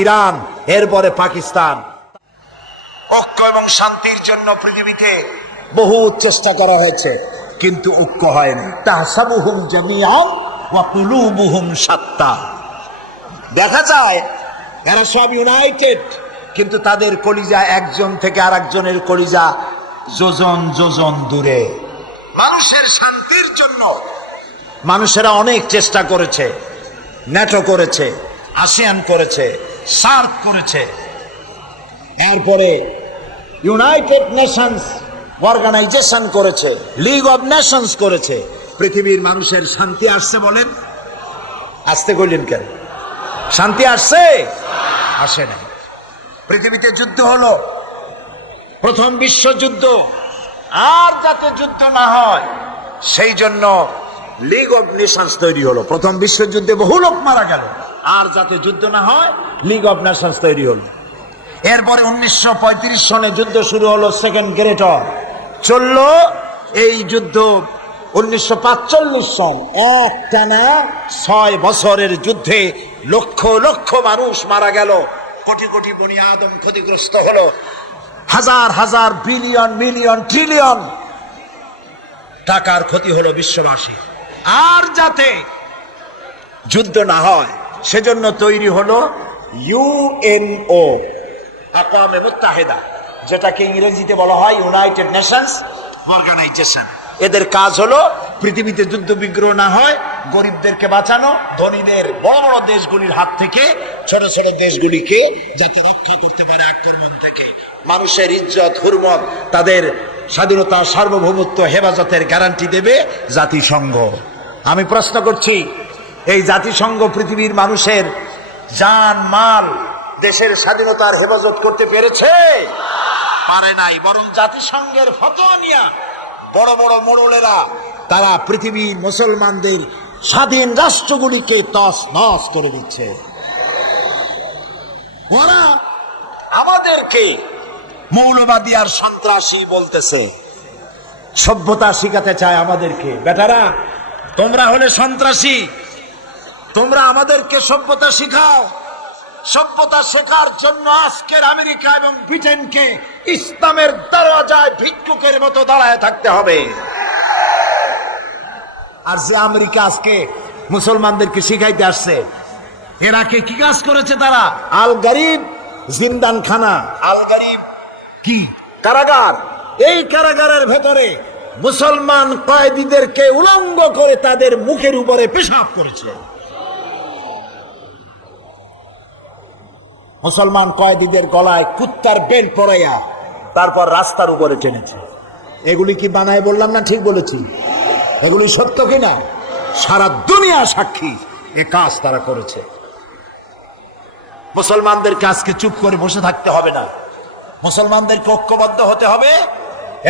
Iran, এরপরে পাকিস্তান। ঐক্য এবং শান্তির জন্য পৃথিবীতে বহু চেষ্টা করা হয়েছে, কিন্তু ঐক্য হয়নি। তাহসাবুহুম জামিআন ওয়া কুলুবুহুম শাত্তা। দেখা যায় এরা সব ইউনাইটেড, কিন্তু তাদের কলিজা একজন থেকে আরেকজনের কলিজা যোজন যোজন দূরে। মানুষের শান্তির জন্য মানুষেরা অনেক চেষ্টা করেছে, ন্যাটো করেছে, আসিয়ান করেছে, সার্ক করেছে, এরপরে ইউনাইটেড নেশনস অর্গানাইজেশন করেছে, লিগ অব নেশনস করেছে। পৃথিবীর মানুষের শান্তি আসছে বলেন? আসতে কইলেন কেন? শান্তি আসছে? আসে না। পৃথিবীতে যুদ্ধ হলো, প্রথম বিশ্বযুদ্ধ, আর যাতে যুদ্ধ না হয় সেই জন্য লিগ অব নেশনস তৈরি হলো। প্রথম বিশ্বযুদ্ধে বহু লোক মারা গেল, আর যাতে যুদ্ধ না হয় লিগ অব নেশনস তৈরি হলো। এরপরে 1935 সনে যুদ্ধ শুরু হলো, সেকেন্ড গ্রেট ওয়ার চলল। এই যুদ্ধ 1945 সন, একটানা 6 বছরের যুদ্ধে লক্ষ লক্ষ মানুষ মারা গেল, কোটি কোটি বনি আদম ক্ষতিগ্রস্ত হলো, হাজার হাজার বিলিয়ন মিলিয়ন ট্রিলিয়ন টাকার ক্ষতি হলো বিশ্ববাসী। আর যাতে যুদ্ধ না হয় সেজন্য তৈরি হলো ইউএনও, আকওয়ামে মুত্তাহিদা, যেটাকে ইংরেজিতে বলা হয় ইউনাইটেড নেশনস অর্গানাইজেশন। এদের কাজ হলো পৃথিবীতে যুদ্ধ বিগ্রহ না হয়, গরিবদেরকে বাঁচানো, ধনীদের বড় বড় দেশগুলির হাত থেকে ছোট ছোট দেশগুলিকে যাতে রক্ষা করতে পারে আক্রমণ থেকে। মানুষের ইজ্জত হুরমত, তাদের স্বাধীনতা সার্বভৌমত্ব হেফাজতের গ্যারান্টি দেবে জাতিসংঘ। আমি প্রশ্ন করছি, এই জাতিসংঘ পৃথিবীর মানুষের জান মাল, দেশের স্বাধীনতার হেফাজত করতে পেরেছে? পারে নাই। বরং জাতিসংঘের ফতোয়া নিয়া বড় বড় মোড়লেরা তারা পৃথিবীর মুসলমানদের স্বাধীন রাষ্ট্রগুলিকে তছ নছ করে দিচ্ছে। ওরা আমাদেরকে মৌলবাদী আর সন্ত্রাসী বলতেছে, সভ্যতা শিখাতে চায় আমাদেরকে। বেটারা, তোমরা হলে সন্ত্রাসী, তোমরা আমাদেরকে সভ্যতা শিখাও। সভ্যতা শেখার জন্য আজকের আমেরিকা এবং ব্রিটেনকে ইসলামের দরওয়াজায় ভিক্ষুকের মতো দাঁড়ায় থাকতে হবে। আর যে আমেরিকা আজকে মুসলমানদেরকে শিখাইতে আসছে, এরাকে কি কাজ করেছে তারা? আল গরিব জিন্দান খানা। আল গরিব কি? কারাগার। এই কারাগারের ভেতরে মুসলমান কয়েদিদেরকে উলঙ্গ করে তাদের মুখের উপরে পেশাব করেছে। মুসলমান কয়েদিদের গলায় কুত্তার বেল্ট পরাইয়া তারপর রাস্তার উপরে টেনেছে। এগুলি কি বানায় বললাম না? ঠিক বলেছি? এগুলি সত্য কিনা? সারা দুনিয়া সাক্ষী, এ কাজ তারা করেছে। মুসলমানদেরকে আজকে চুপ করে বসে থাকতে হবে না, মুসলমানদেরকে ঐক্যবদ্ধ হতে হবে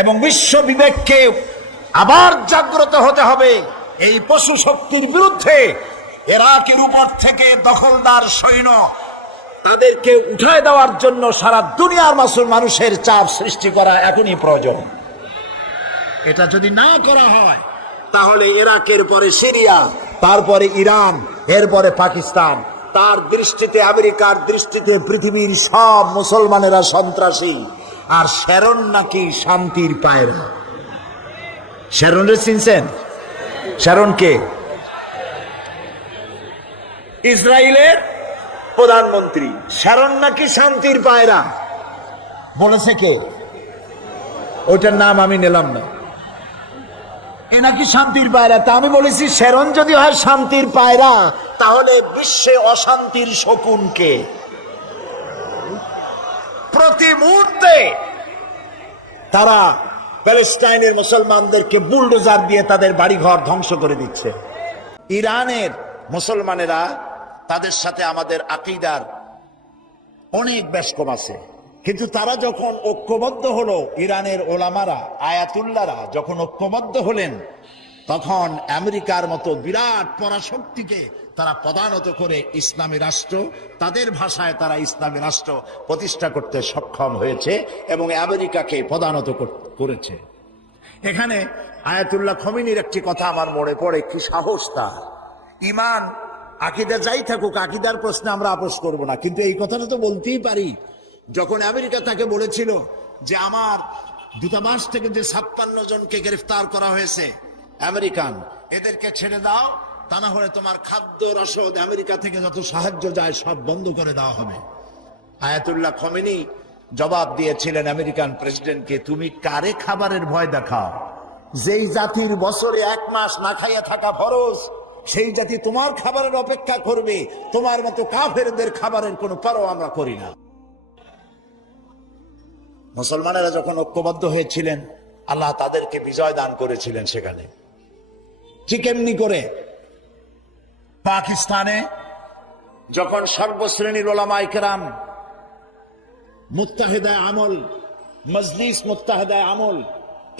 এবং বিশ্ব বিবেককে আবার জাগ্রত হতে হবে। এই পশু শক্তির বিরুদ্ধে ইরাকের উপর থেকে দখলদার সৈন্য তাদেরকে উঠায় দেওয়ার জন্য সারা দুনিয়ার মানুষের চাপ সৃষ্টি করা এখনই প্রয়োজন। এটা যদি না করা হয় তাহলে ইরাকের পরে সিরিয়া, তারপরে ইরান, এরপরে পাকিস্তান, তার দৃষ্টিতে আমেরিকার দৃষ্টিতে পৃথিবীর সব মুসলমানেরা সন্ত্রাসী। আর শ্যারন নাকি শান্তির পায়রা। শ্যারনরে চিনছেন? শ্যারন কে? ইসরায়েলের প্রধানমন্ত্রী। শ্যারন নাকি শান্তির পায়রা বলেছে কে? ওইটার নাম আমি নিলাম না। এ নাকি শান্তির পায়রা। তা আমি বলেছি, শ্যারন যদি হয় শান্তির পায়রা, তাহলে বিশ্বে অশান্তির শকুন কে? প্রতি মুহূর্তে তারা প্যালেস্টাইনের মুসলমানদেরকে বুলডোজার দিয়ে তাদের বাড়িঘর ধ্বংস করে দিচ্ছে। ইরানের মুসলমানেরা, তাদের সাথে আমাদের আকীদার অনেক বেশ কম আছে, কিন্তু তারা যখন ঐক্যবদ্ধ হলো, ইরানের ওলামারা, আয়াতুল্লাহরা যখন ঐক্যবদ্ধ হলেন, তখন আমেরিকার মতো বিরাট পরাশক্তিকে তারা পদানত করে ইসলামী রাষ্ট্র, তাদের ভাষায় তারা ইসলামী রাষ্ট্র প্রতিষ্ঠা করতে সক্ষম হয়েছে এবং আমেরিকাকে পদানত করেছে। এখানে আয়াতুল্লাহ খমিনীর একটি কথা আমার মনে পড়ে, কি সাহস তার! ইমান আকীদা যাই থাকুক, আকীদার প্রশ্নে আমরা আপোষ করব না, কিন্তু এই কথাটা তো বলতেই পারি। যখন আমেরিকা তাকে বলেছিল যে আমার দূতাবাস থেকে যে 56 জনকে গ্রেফতার করা হয়েছে আমেরিকান, এদেরকে ছেড়ে দাও, তা না হলে তোমার খাদ্য রসদ আমেরিকা থেকে যত সাহায্য যায় সব বন্ধ করে দেওয়া হবে। আয়াতুল্লাহ খমেনি জবাব দিয়েছিলেন আমেরিকান প্রেসিডেন্টকে, তুমি কারে খাবারের ভয় দেখাও? যেই জাতির বছরে 1 মাস না খাইয়া থাকা ফরজ, সেই জাতি তোমার খাবারের অপেক্ষা করবে। তোমার মতো কাফেরদের খাবারের কোনো পরোয়া আমরা করি না। মুসলমানেরা যখন ঐক্যবদ্ধ হয়েছিলেন, আল্লাহ তাদেরকে বিজয় দান করেছিলেন সেখানে। ঠিক এমনি করে পাকিস্তানে যখন সর্বশ্রেণীর উলামায়ে কেরাম মুত্তাহিদা আমল, মজলিস মুত্তাহিদা আমল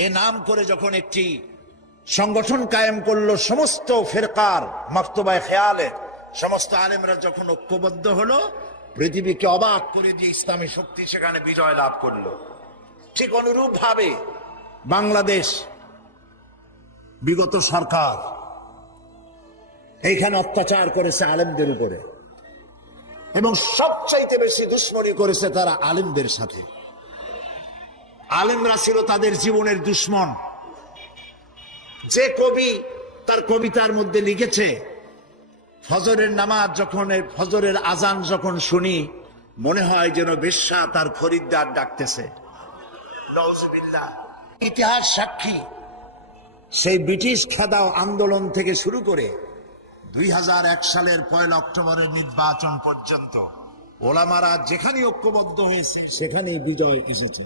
এ নাম করে যখন একটি সংগঠন কায়েম করলো, সমস্ত ফিরকার মাকতুবায়ে খেয়ালে সমস্ত আলেমরা যখন ঐক্যবদ্ধ হলো, পৃথিবীকে অবাক করে দিয়ে ইসলামী শক্তি সেখানে বিজয় লাভ করলো। ঠিক অনুরূপ ভাবে বাংলাদেশ বিগত সরকার এইখানে অত্যাচার করেছে আলেমদের উপরে, এবং সবচাইতে বেশি দুশ্মনী করেছে তারা আলেমদের সাথে। আলেমরা ছিল তাদের জীবনের দুশ্মন। যে কবি তার কবিতার মধ্যে লিখেছে, ফজরের নামাজ যখন, ফজরের আজান যখন শুনি, মনে হয় যেন বেশ্যা তার খরিদ্দার ডাকতেছে। নাউজুবিল্লাহ। ইতিহাস সাক্ষী, সেই ব্রিটিশ খেদাও আন্দোলন থেকে শুরু করে 2001 সালের 1 অক্টোবরের নির্বাচন পর্যন্ত ওলামারা যেখানে ঐক্যবদ্ধ হয়েছে সেখানেই বিজয় এসেছে।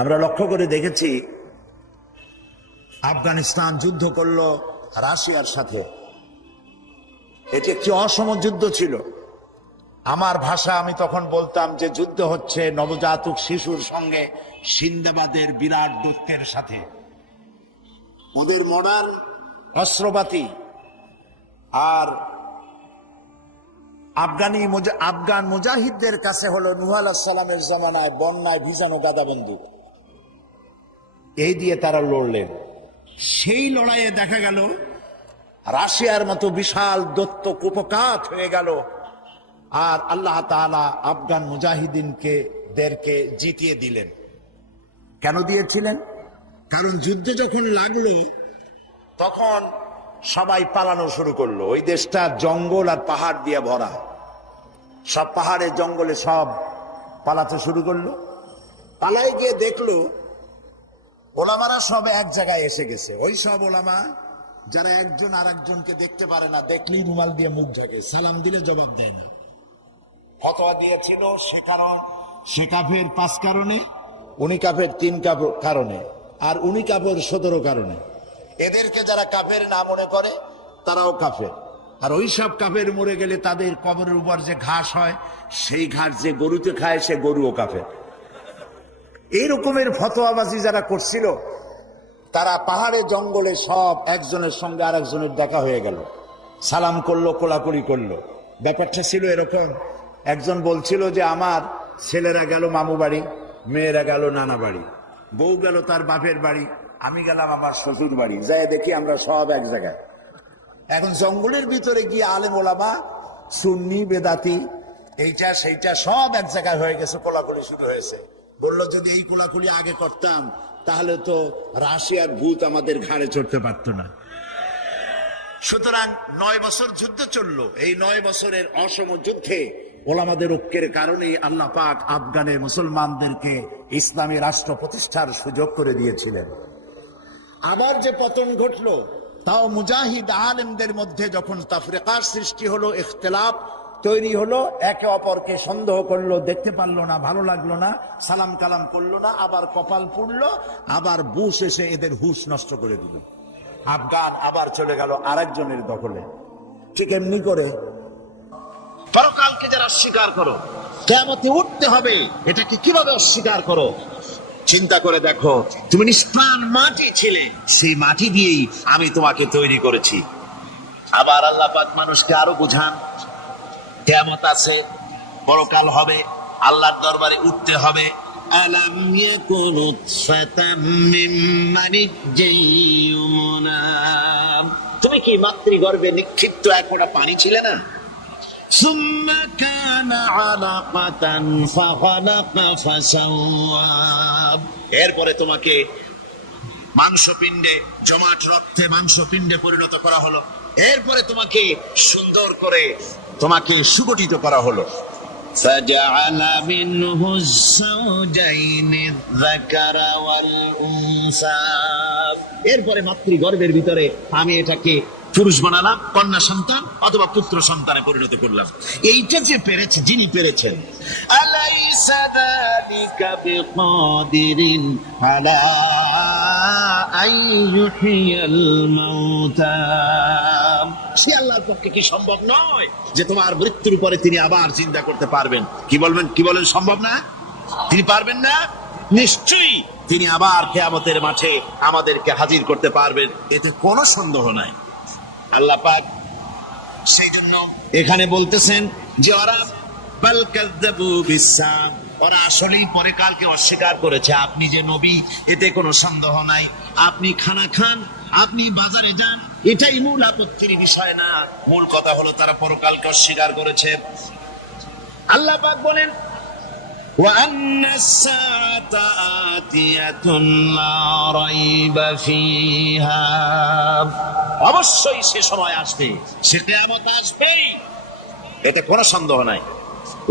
আমরা লক্ষ্য করে দেখেছি, আফগানিস্তান যুদ্ধ করলো রাশিয়ার সাথে। এটি একটি অসম যুদ্ধ ছিল। আমার ভাষা, আমি তখন বলতাম যে যুদ্ধ হচ্ছে নবজাতক শিশুর সঙ্গে সিন্দাবাদের বিরাট দৈত্যের সাথে। ওদের মডার্ন অস্ত্রপাতি আর আফগান মুজাহিদদের কাছে হলো নূহ আলাইহিস সালামের জামানায় বন্যায় ভিজানো গাদা বন্দুক। এই দিয়ে তারা লড়লেন। সেই লড়াইয়ে দেখা গেল রাশিয়ার মতো বিশাল দৈত্য কুপকাত হয়ে গেল, আর আল্লাহ তাআলা আফগান মুজাহিদিনদেরকে জিতিয়ে দিলেন। কেন দিয়েছিলেন? কারণ যুদ্ধে যখন লাগলো তখন সবাই পালানো শুরু করলো। ওই দেশটা জঙ্গল আর পাহাড় দিয়ে ভরা, সব পাহাড়ে জঙ্গলে সব পালাতে শুরু করলো। পালাই গিয়ে দেখলো ওলামারা সব এক জায়গায় এসে গেছে। ওই সব ওলামা যারা একজন আর একজনকে দেখতে পারে না, দেখলেই রুমাল দিয়ে মুখ ঢাকে, সালাম দিলে জবাব দেয় না। ফতোয়া দিয়েছিল সে কাফের 5 কারণে, উনি কাফের 3 কারণে, আর উনি কাফের 17 কারণে। এদেরকে যারা কাফের না মনে করে তারাও কাফের। আর ওই সব কাফের মরে গেলে তাদের কবরের উপর যে ঘাস হয়, সেই ঘাস যে গরুতে খায় সে গরুও কাফের। এই রকমের ফতোয়াবাজি যারা করছিল, তারা পাহাড়ে জঙ্গলে সব একজনের সঙ্গে আর একজনের দেখা হয়ে গেল, সালাম করলো, কোলাকুলি করলো। ব্যাপারটা ছিল এরকম, একজন বলছিল যে আমার ছেলেরা গেল মামু বাড়ি, মেয়েরা গেল নানা বাড়ি, বউ গেল তার বাপের বাড়ি, আমি গেলাম আমার শ্বশুর বাড়ি, যাই দেখি আমরা সব এক জায়গায়। এখন জঙ্গলের ভিতরে গিয়ে আলেম ওলামা, সুন্নি বেদাতি, এইটা সেইটা সব এক জায়গায় হয়ে গেছে, কোলাকুলি শুরু হয়েছে। বললো যদি এই কোলাকুলি আগে করতাম তাহলে তো রাশিয়ার ভূত আমাদের ঘাড়ে চড়তে পারতো না। সুতরাং 9 বছর যুদ্ধ চললো। এই 9 বছরের অসম যুদ্ধে ওলামাদের ঐক্যের কারণেই আল্লাহ পাক আফগানের মুসলমানদেরকে ইসলামী রাষ্ট্র প্রতিষ্ঠার সুযোগ করে দিয়েছিলেন। আবার যে পতন ঘটলো, তাও মুজাহিদ আলেমদের মধ্যে যখন তাফরিকার সৃষ্টি হলো, ইখতিলাফ তৈরি হলো, একে অপরকে সন্দেহ করলো, দেখতে পারলো না, ভালো লাগলো না, সালাম কালাম করলো না, আবার কপাল পুড়লো, আবার বুশ এসে এদের হুশ নষ্ট করে দিল। আফগান আবার চলে গেল আরেকজনের দখলে। ঠিক এমনি করে পরকালকে যারা অস্বীকার করো, কিয়ামতে উঠতে হবে, এটাকে কিভাবে অস্বীকার করো? চিন্তা করে দেখো, তুমি নিষ্প্রাণ মাটি ছিলে, সেই মাটি দিয়েই আমি তোমাকে তৈরি করেছি। আবার আল্লাহ পাক মানুষকে আরো বুঝান, কিয়ামত আছে, পরকাল হবে, আল্লাহর দরবারে উঠতে হবে। আলাম ইয়াকুনু ফাতাম মিন মানিজ জাইয়ুমনা তুমি কি মাতৃগর্ভে নিক্ষিপ্ত এক ফোঁটা পানি ছিলে না? ثم كان علقة فخلق فسوى এরপরে তোমাকে মাংসপিণ্ডে, জমাট রক্তে মাংসপিণ্ডে পরিণত করা হলো। এরপরে তোমাকে সুন্দর করে তোমাকে সুগঠিত করা হলো। فجعل منه الزوجين الذكر والأنثى এরপরে মাতৃগর্ভের ভিতরে আমি এটাকে পুরুষ বানালাম, কন্যা সন্তান অথবা পুত্র সন্তানে পরিণত করলাম। এইটা যে পেরেছে, যিনি পেরেছেন, আলাইসা যালিকা বিকাদিরিন আলা আইয়ুহিয়াল মাউতা সে আল্লাহর পক্ষে কি সম্ভব নয় যে তোমার মৃত্যুর পরে তিনি আবার চিন্তা করতে পারবেন? কি বলবেন, কি বলেন, সম্ভব না? তিনি পারবেন না? নিশ্চয়ই তিনি আবার কিয়ামতের মাঠে আমাদেরকে হাজির করতে পারবেন, এতে কোনো সন্দেহ নাই। আল্লাহ পাক সেই জন্য এখানে বলতেছেন যে ওরা বাল কাযযাবু বিসসাম, ওরা আসলেই পরে কালকে অস্বীকার করেছে। আপনি যে নবী এতে কোনো সন্দেহ নাই। আপনি খানা খান, আপনি বাজারে যান, এটাই মূল আপত্তির বিষয় না। মূল কথা হলো তারা পরকালকে অস্বীকার করেছে। আল্লাহ পাক বলেন وأن الساعة آتية لا ريب فيها অবশ্যই সে সময় আসবে, সে কিয়ামত আসবে, এতে কোনো সন্দেহ নাই।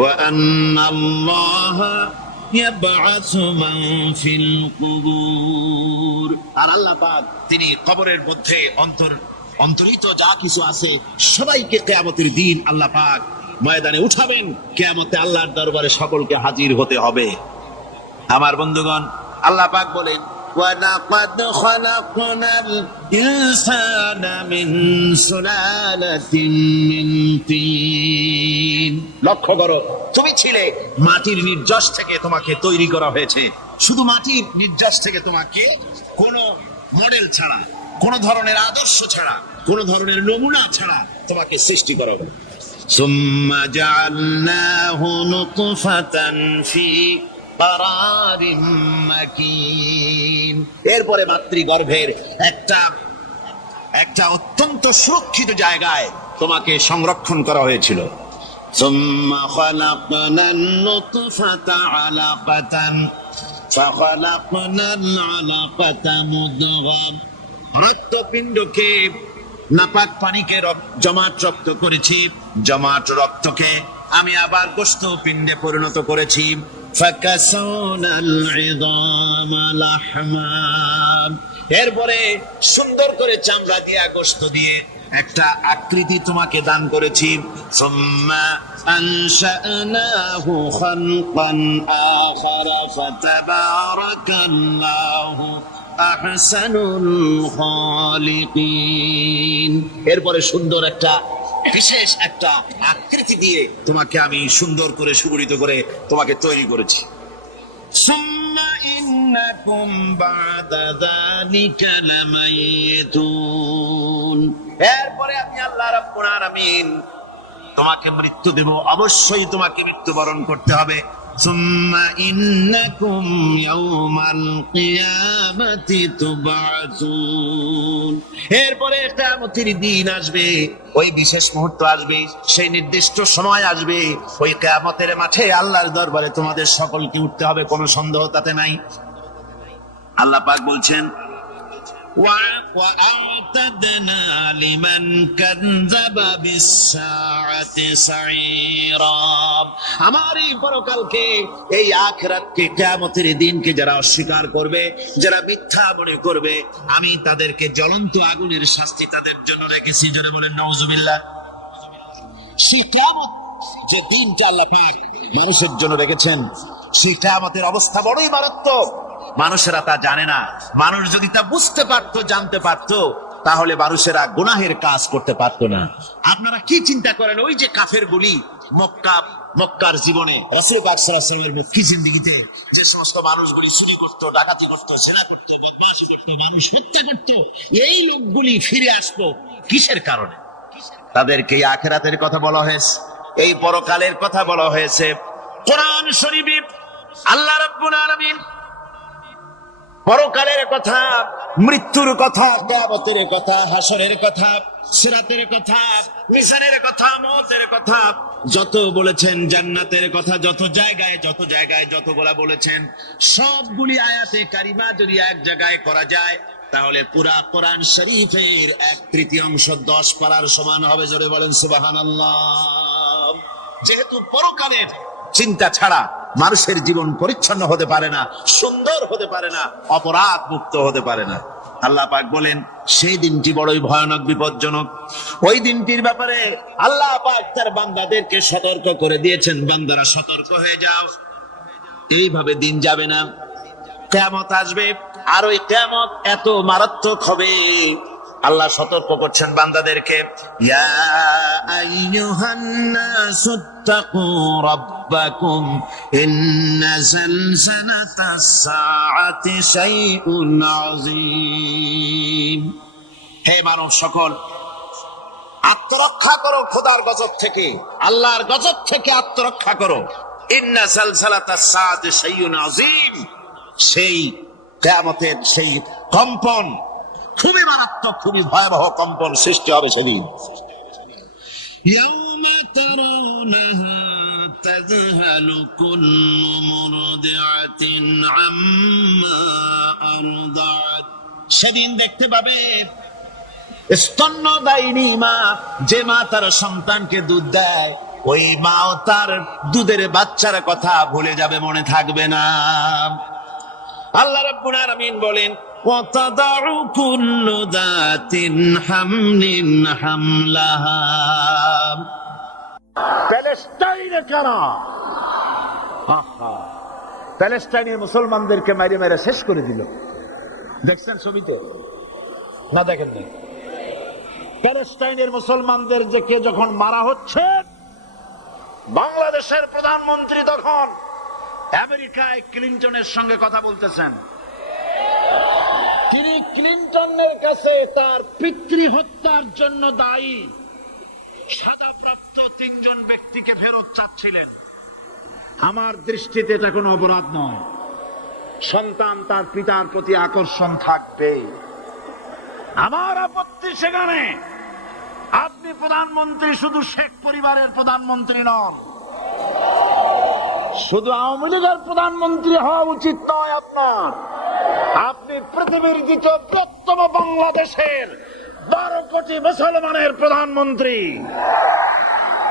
وأن الله يبعث من في القبور আর আল্লাহ পাক তিনি কবরের মধ্যে অন্তরিত যা কিছু আছে সবাইকে কিয়ামতের দিন আল্লাহ পাক ময়দানে উঠাবেন। কিয়ামতে আল্লাহর দরবারে সকলকে হাজির হতে হবে। আমার বন্ধুগণ, আল্লাহ পাক বলেন ওয়ালাকাদ খালাকনাল ইনসানা মিন সুলালাতিন মিন তিন। লক্ষ্য করো, তুমি ছিলে মাটির নির্যাস থেকে তোমাকে তৈরি করা হয়েছে। শুধু মাটির নির্যাস থেকে তোমাকে কোনো মডেল ছাড়া, কোনো ধরনের আদর্শ ছাড়া, কোনো ধরনের নমুনা ছাড়া তোমাকে সৃষ্টি করা হবে। ثم جعلناه نطفة في قرار مكين এরপরে মাতৃগর্ভের একটা অত্যন্ত সুরক্ষিত জায়গায় তোমাকে সংরক্ষণ করা হয়েছিল। ثم خلقنا النطفة علقة فخلقنا العلقة مضغة রক্তপিণ্ডকে, নাপাক পানিকে জমাট রক্ত করেছি, জমাট রক্তকে আমি আবার গোশত পিণ্ডে পরিণত করেছি। ফাকাসাউনাল ইযামা লাহমা এরপরে সুন্দর করে চামড়া দিয়ে, গোশত দিয়ে একটা আকৃতি তোমাকে দান করেছি। সুম্মা আনশানাহু খালকান আখারা ফাতাবারাকাল্লাহু আহসানুল খালিকিন এরপরে সুন্দর একটা বিশেষ একটা আকৃতি দিয়ে তোমাকে আমি সুন্দর করে সুগঠিত করে তোমাকে তৈরি করেছি। সুম্মা ইন্নাকুম বা'দা যালিকা লামাইতুন এরপরে আমি আল্লাহ রাব্বুল আলামিন তোমাকে মৃত্যু দেব, অবশ্যই তোমাকে মৃত্যুবরণ করতে হবে। সুম্মা ইন্নাকুম ইয়াউমাল কিয়ামাতি তুবআসুন এরপরে কিয়ামতের দিন আসবে, ওই বিশেষ মুহূর্ত আসবে, সেই নির্দিষ্ট সময় আসবে, ওই কিয়ামতের মাঠে আল্লাহর দরবারে তোমাদের সকলকে উঠতে হবে, কোনো সন্দেহ তাতে নাই। আল্লাহ পাক বলছেন وَأَعْتَدْنَا لِمَنْ كَذَّبَ بِالسَّاعَةِ سَعِيرًا আমার এই পরকালকে, এই আখিরাতকে, কিয়ামতের দিনকে যারা অস্বীকার করবে, যারা মিথ্যা মনে করবে, আমি তাদেরকে জ্বলন্ত আগুনের শাস্তি তাদের জন্য রেখেছি। জোরে বলেন নাউজুবিল্লাহ। সেই কিয়ামত যে দিনটা আল্লাহ পাক মানুষের জন্য রেখেছেন, সেই কিয়ামতের অবস্থা বড়ই মারাত্মক। মানুষেরা তা জানে না। মানুষ যদি তা বুঝতে পারতো, জানতে পারতো, তাহলে মানুষেরা গুনাহের কাজ করতে পারতো না। আপনারা কি চিন্তা করেন, ওই যে কাফের গুলি মক্কার জীবনে রাসূল পাক সাল্লাল্লাহু আলাইহি ওয়াসাল্লামের মক্কি জিন্দেগিতে যে সমস্ত মানুষগুলি চুরি করতো, ডাকাতি করতো, সেনা করতো, বদমাশি করতো, মানুষ হত্যা করতো, এই লোকগুলি ফিরে আসতো কিসের কারণে? তাদেরকে আখিরাতের কথা বলা হয়েছে, এই পরকালের কথা বলা হয়েছে। কোরআন শরীফে আল্লাহ রাব্বুল আলামিন পরকালের কথা মৃত্যুর কথা, কিয়ামতের কথা, হাসরের কথা, সিরাতের কথা, মিজানের কথা, মওতের কথা যত বলেছেন, জান্নাতের কথা যত জায়গায় যতগুলা বলেছেন, সবগুলি আয়াতে কারিমা যদি এক জায়গায় করা যায় তাহলে পুরা কোরআন শরীফের 1/3 10 পারার সমান হবে। জোরে বলেন সুবহানাল্লাহ। যেহেতু পরকালের চিন্তা ছাড়া মানুষের জীবন পরিচ্ছন্ন হতে পারে না, সুন্দর হতে পারে না, অপরাধ মুক্ত হতে পারে না। আল্লাহ পাক বলেন সেই দিনটি বড়ই ভয়ানক, বিপজ্জনক। ওই দিনটির ব্যাপারে আল্লাহ পাক তার বান্দাদেরকে সতর্ক করে দিয়েছেন, বান্দারা সতর্ক হয়ে যাও, এইভাবে দিন যাবে না, কিয়ামত আসবে। আর ওই কিয়ামত এত মারাত্মক হবে, আল্লাহ সতর্ক করছেন বান্দাদেরকে, ইয়া আইয়ুহান নাসুত্তাকু রাব্বাকুম ইন্না যালজালাতাস সাআতি শাইউন আযীম। হে মানব সকল, আত্মরক্ষা করো খোদার গজব থেকে, আল্লাহর গজব থেকে আত্মরক্ষা করো। ইন্না যালজালাতাস সাআতি শাইউন আযীম, সেই কিয়ামতের সেই কম্পন খুবই মারাত্মক, খুবই ভয়াবহ কম্পন সৃষ্টি হবে সেদিন। ইয়াউমা তারাউনাহা তাযহালু কুল্লু মুরদিআতিন আম্মা আরদাআত। সেদিন দেখতে পাবে স্তন্যদায়িনী মা, যে মা তার সন্তানকে দুধ দেয়, ওই মাও তার দুধের বাচ্চার কথা ভুলে যাবে, মনে থাকবে না। আল্লাহ রাব্বুল আলামিন বলেন, وَتَضَعُ كُلُّ ذَاتٍ حَمْلٍ حَمْلَهَا। প্যালেস্টাইনে কারা? প্যালেস্টাইনের মুসলমানদেরকে মাইরে মেরে শেষ করে দিল। দেখছেন ছবিতে না? দেখেননি? প্যালেস্টাইনের মুসলমানদের যে কে যখন মারা হচ্ছে, বাংলাদেশের প্রধানমন্ত্রী তখন আমেরিকায় ক্লিনটনের সঙ্গে কথা বলতেছেন। তিনি ক্লিনটনের কাছে তার পিতৃ হত্যার জন্য দায়ী সাজাপ্রাপ্ত 3 জন ব্যক্তিকে ফেরত চাচ্ছিলেন। আমার দৃষ্টিতে এটা কোনো অপরাধ নয়। সন্তান তার পিতার প্রতি আকর্ষণ থাকবে, আমার আপত্তি সেখানে। আপনি প্রধানমন্ত্রী, শুধু শেখ পরিবারের প্রধানমন্ত্রী নন, শুধু আওয়ামী লীগের প্রধানমন্ত্রী হওয়া উচিত নয় আপনার। আপনি পৃথিবীর দ্বিতীয় বৃহত্তম বাংলাদেশের 12 কোটি মুসলমানের প্রধানমন্ত্রী।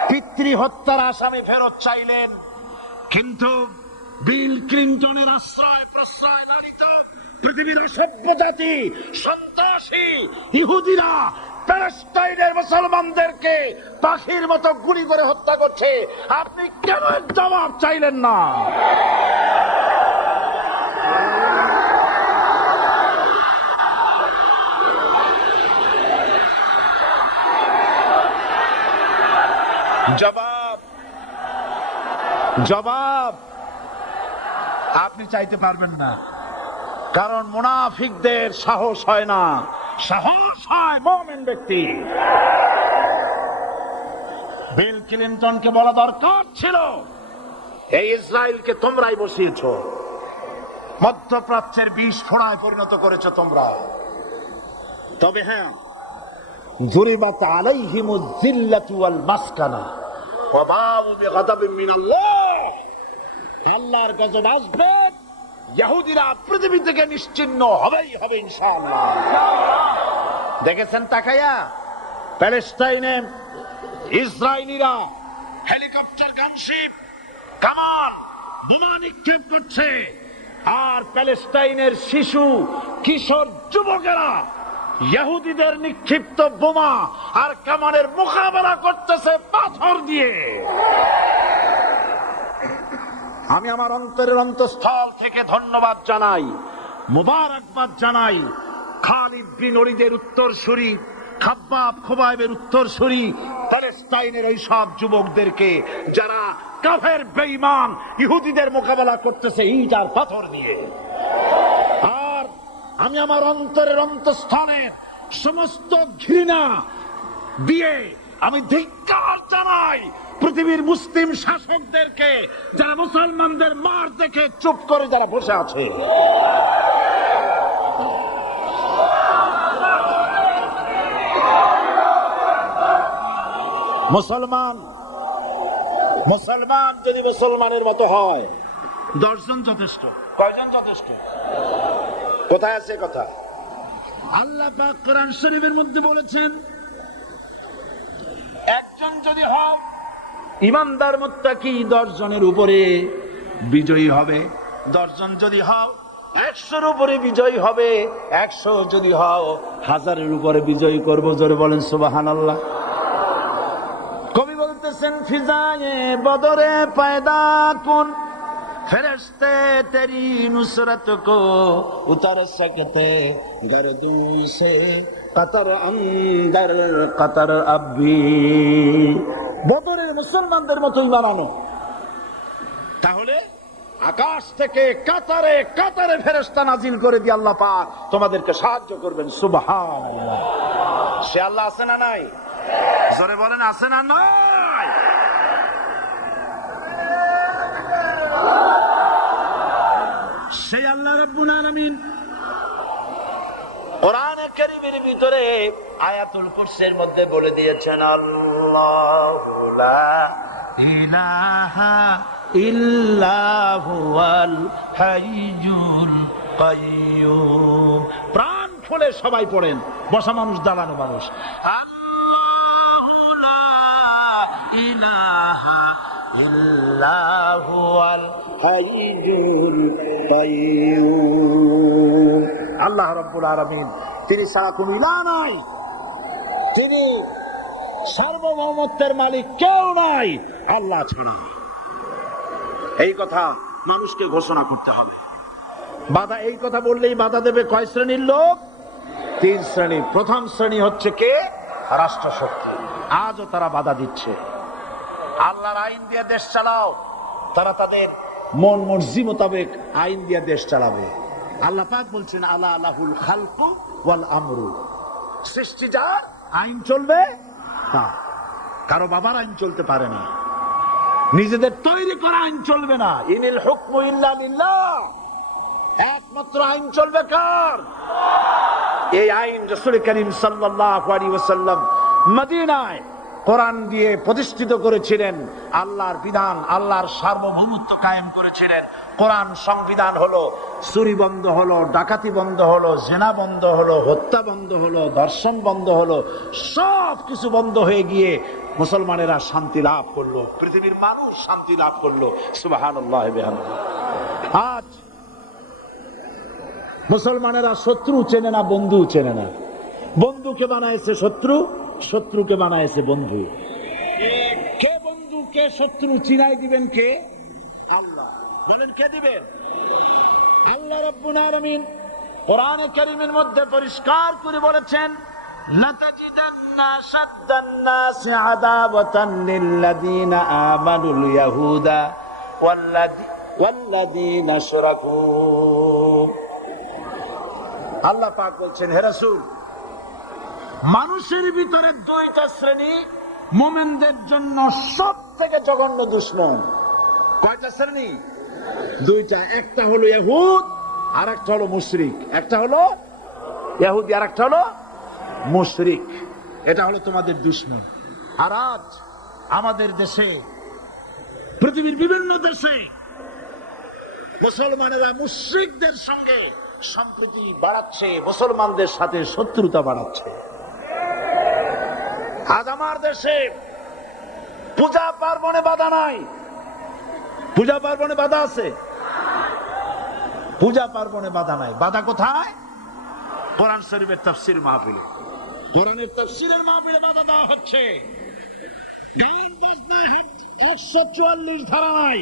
পিতৃ হত্যার আসামি ফেরত চাইলেন, কিন্তু বিল ক্লিনটনের আশ্রয় প্রশ্রয় দাঁড়িত পৃথিবীর অসভ্য জাতি, সন্ত্রাসী ইহুদিরা প্যালেস্টাইনের মুসলমানদেরকে পাখির মতো গুলি করে হত্যা করছে। আপনি কেন জবাব চাইলেন না? জবাব আপনি চাইতে পারবেন না, কারণ মুনাফিকদের সাহস হয় না, সাহস হয় মুমিন ব্যক্তি। বিল ক্লিনটনকে বলা দরকার ছিল, এই ইসরায়েলকে তোমরাই বসিয়েছ, মধ্যপ্রাচ্যের বিষ ফোড়ায় পরিণত করেছ তোমরা। তবে হ্যাঁ, যুরিবাত আলাইহিমুজ যিল্লাতু ওয়াল মাসকানা ওয়া বাউ বিগাদাবিন মিনাল্লাহ। আল্লাহর গজব আসবে, ইহুদিরা পৃথিবী থেকে নিশ্চিহ্ন হবেই হবে ইনশাআল্লাহ। দেখেছেন তাকায়া প্যালেস্টাইনে ইসরায়েলিরা হেলিকপ্টার, গানশিপ, কামান, বোমা নিক্ষেপ করছে, আর প্যালেস্টাইনের শিশু, কিশোর, যুবকেরা ইহুদিদের নিক্ষিপ্ত বোমা আর কামানের মোকাবেলা করতেছে পাথর দিয়ে। আমি আমার অন্তরের অন্তঃস্থল থেকে ধন্যবাদ জানাই, মুবারকবাদ জানাই খালিদ বিন ওলীদের উত্তরসূরি, খাব্বাব খোবাইবের উত্তরসূরি প্যালেস্টাইনের এই সব যুবকদেরকে, যারা কাফের বেঈমান ইহুদিদের মোকাবেলা করতেছে ইট আর পাথর দিয়ে। আর আমি আমার অন্তরের অন্তঃস্থলের সমস্ত ঘৃণা দিয়ে আমি ধিক্কার জানাই পৃথিবীর মুসলিম শাসকদেরকে, যারা মুসলমানদের মার দেখে চুপ করে যারা বসে আছে। মুসলমান যদি মুসলমানের মতো হয় 10 জন যথেষ্ট। কয়জন যথেষ্ট? কোথায় আছে কথা? আল্লাহ পাক কোরআন শরীফের মধ্যে বলেছেন, একজন যদি হও ইমানদার মুত্তাকি 10 জনের উপরে বিজয়ী হবে। 10 জন যদি হও 100-র উপরে বিজয়ী হবে। 100 যদি হও 1000-এর উপরে বিজয়ী করব। জোরে বলেন সুবহানাল্লাহ। কবি বলতেছেন, ফিজায়ে বদরে পয়দা কুন ফেরেশতে তেরি নুসরত কো উতার সকতে গর্দু সে কতর অন্দর কতর আবি। বদরের মুসলমানদের মতোই বানানো, তাহলে আকাশ থেকে কাতারে কাতারে ফেরেশতা নাজিল করে দিয়ে আল্লাহ পাক তোমাদেরকে সাহায্য করবেন। সুবহানাল্লাহ। সে আল্লাহ আছে না নাই? জোরে বলেন, আছে না নাই? সেই আল্লাহ রাব্বুল আলামিন কোরআনে কারীমের ভিতরে আয়াতুল কুরসির মধ্যে বলে দিয়েছেন, আল্লাহু লা ইলাহা ইল্লা হুয়াল হাইয়ুল কাইয়্যুম। প্রাণ খুলে সবাই পড়েন, বসা মানুষ, দাঁড়ানো মানুষ। আল্লাহু লা ইলাহা ইল্লা হুয়াল হাইয়ুল কাইয়্যুম। আল্লাহ রাব্বুল আলামিন, তিনি ছাড়া কোনো ইলাহ নাই, তিনি সার্বভৌমত্বের মালিক, কেউ নাই আল্লাহ ছাড়া। এই কথা মানুষকে ঘোষণা করতে হবে। বাধা, এই কথা বললেই বাধা দেবে কয় শ্রেণীর লোক? 3 শ্রেণী। প্রথম শ্রেণী হচ্ছে কে? রাষ্ট্রশক্তি। আজও তারা বাধা দিচ্ছে। আল্লাহর আইন দিয়ে দেশ চালাও, তারা তাদের মন মর্জি মোতাবেক আইন দিয়ে দেশ চালাবে। আল্লাহ পাক বলছেন, আলা আলাহুল খালকু ওয়াল আমরু। সৃষ্টি যার, আইন চলবে না। কারো বাবার আইন চলতে পারে না, নিজেদের তৈরি করা আইন চলবে না। ইনিল হুকমু ইল্লা লিল্লাহ। একমাত্র আইন চলবে কার? এই আইন রাসূল করিম সাল্লাল্লাহু আলাইহি ওয়াসাল্লাম মদিনায় কোরআন দিয়ে প্রতিষ্ঠিত করেছিলেন। আল্লাহর বিধান, আল্লাহর সার্বভৌমত্ব কায়েম করেছিলেন। কোরআন সংবিধান হলো, চুরি বন্ধ হলো, ডাকাতি বন্ধ হলো, জেনা বন্ধ হলো, হত্যা বন্ধ হলো, ধর্ষণ বন্ধ হলো, সব কিছু বন্ধ হয়ে গিয়ে মুসলমানেরা শান্তি লাভ করলো, পৃথিবীর মানুষ শান্তি লাভ করলো। সুবহানাল্লাহ ওয়া বিহামদিহি। আজ মুসলমানেরা শত্রু চেনে না, বন্ধু চেনে না। বন্ধুকে বানাইছে শত্রু, শত্রুকে বানাইছে বন্ধু। কে বন্ধু কে শত্রু চিনাই দিবেন কে? আল্লাহ। বলেন, কে দিবেন? আল্লাহ রাব্বুল আলামিন কোরআনে কারীমের মধ্যে পরিষ্কার করে বলেছেন, লাতাজিদান্না শাদ্দান নাসি আদাওয়াতান লিল্লাযীনা আমানুল ইয়াহুদা ওয়াল্লাযীনা আশরাকু। আল্লাহ পাক বলছেন, হে রাসূল, মানুষের ভিতরে 2টা শ্রেণী মুমিনদের জন্য সবথেকে জঘন্য দুশমন। কয়টা শ্রেণী? 2টা। একটা হলো ইহুদ, আর একটা হলো মুশরিক। একটা হলো ইহুদি, আর একটা হলো মুশরিক। এটা হলো তোমাদের দুশমন। আর আজ আমাদের দেশে, পৃথিবীর বিভিন্ন দেশে মুসলমানেরা মুশরিকদের সঙ্গে সম্প্রীতি বাড়াচ্ছে, মুসলমানদের সাথে শত্রুতা বাড়াচ্ছে। আজ আমার দেশে পূজা পার্বণে বাধা নাই। পূজা পার্বণে বাধা আছে? পূজা পার্বণে বাধা নাই। বাধা কোথায়? কোরআন শরীফের তাফসীর মাহফিলে। কোরআনের তাফসীরের মাহফিলে বাধা দেওয়া হচ্ছে। গান বাজনায় 144 ধারা নাই,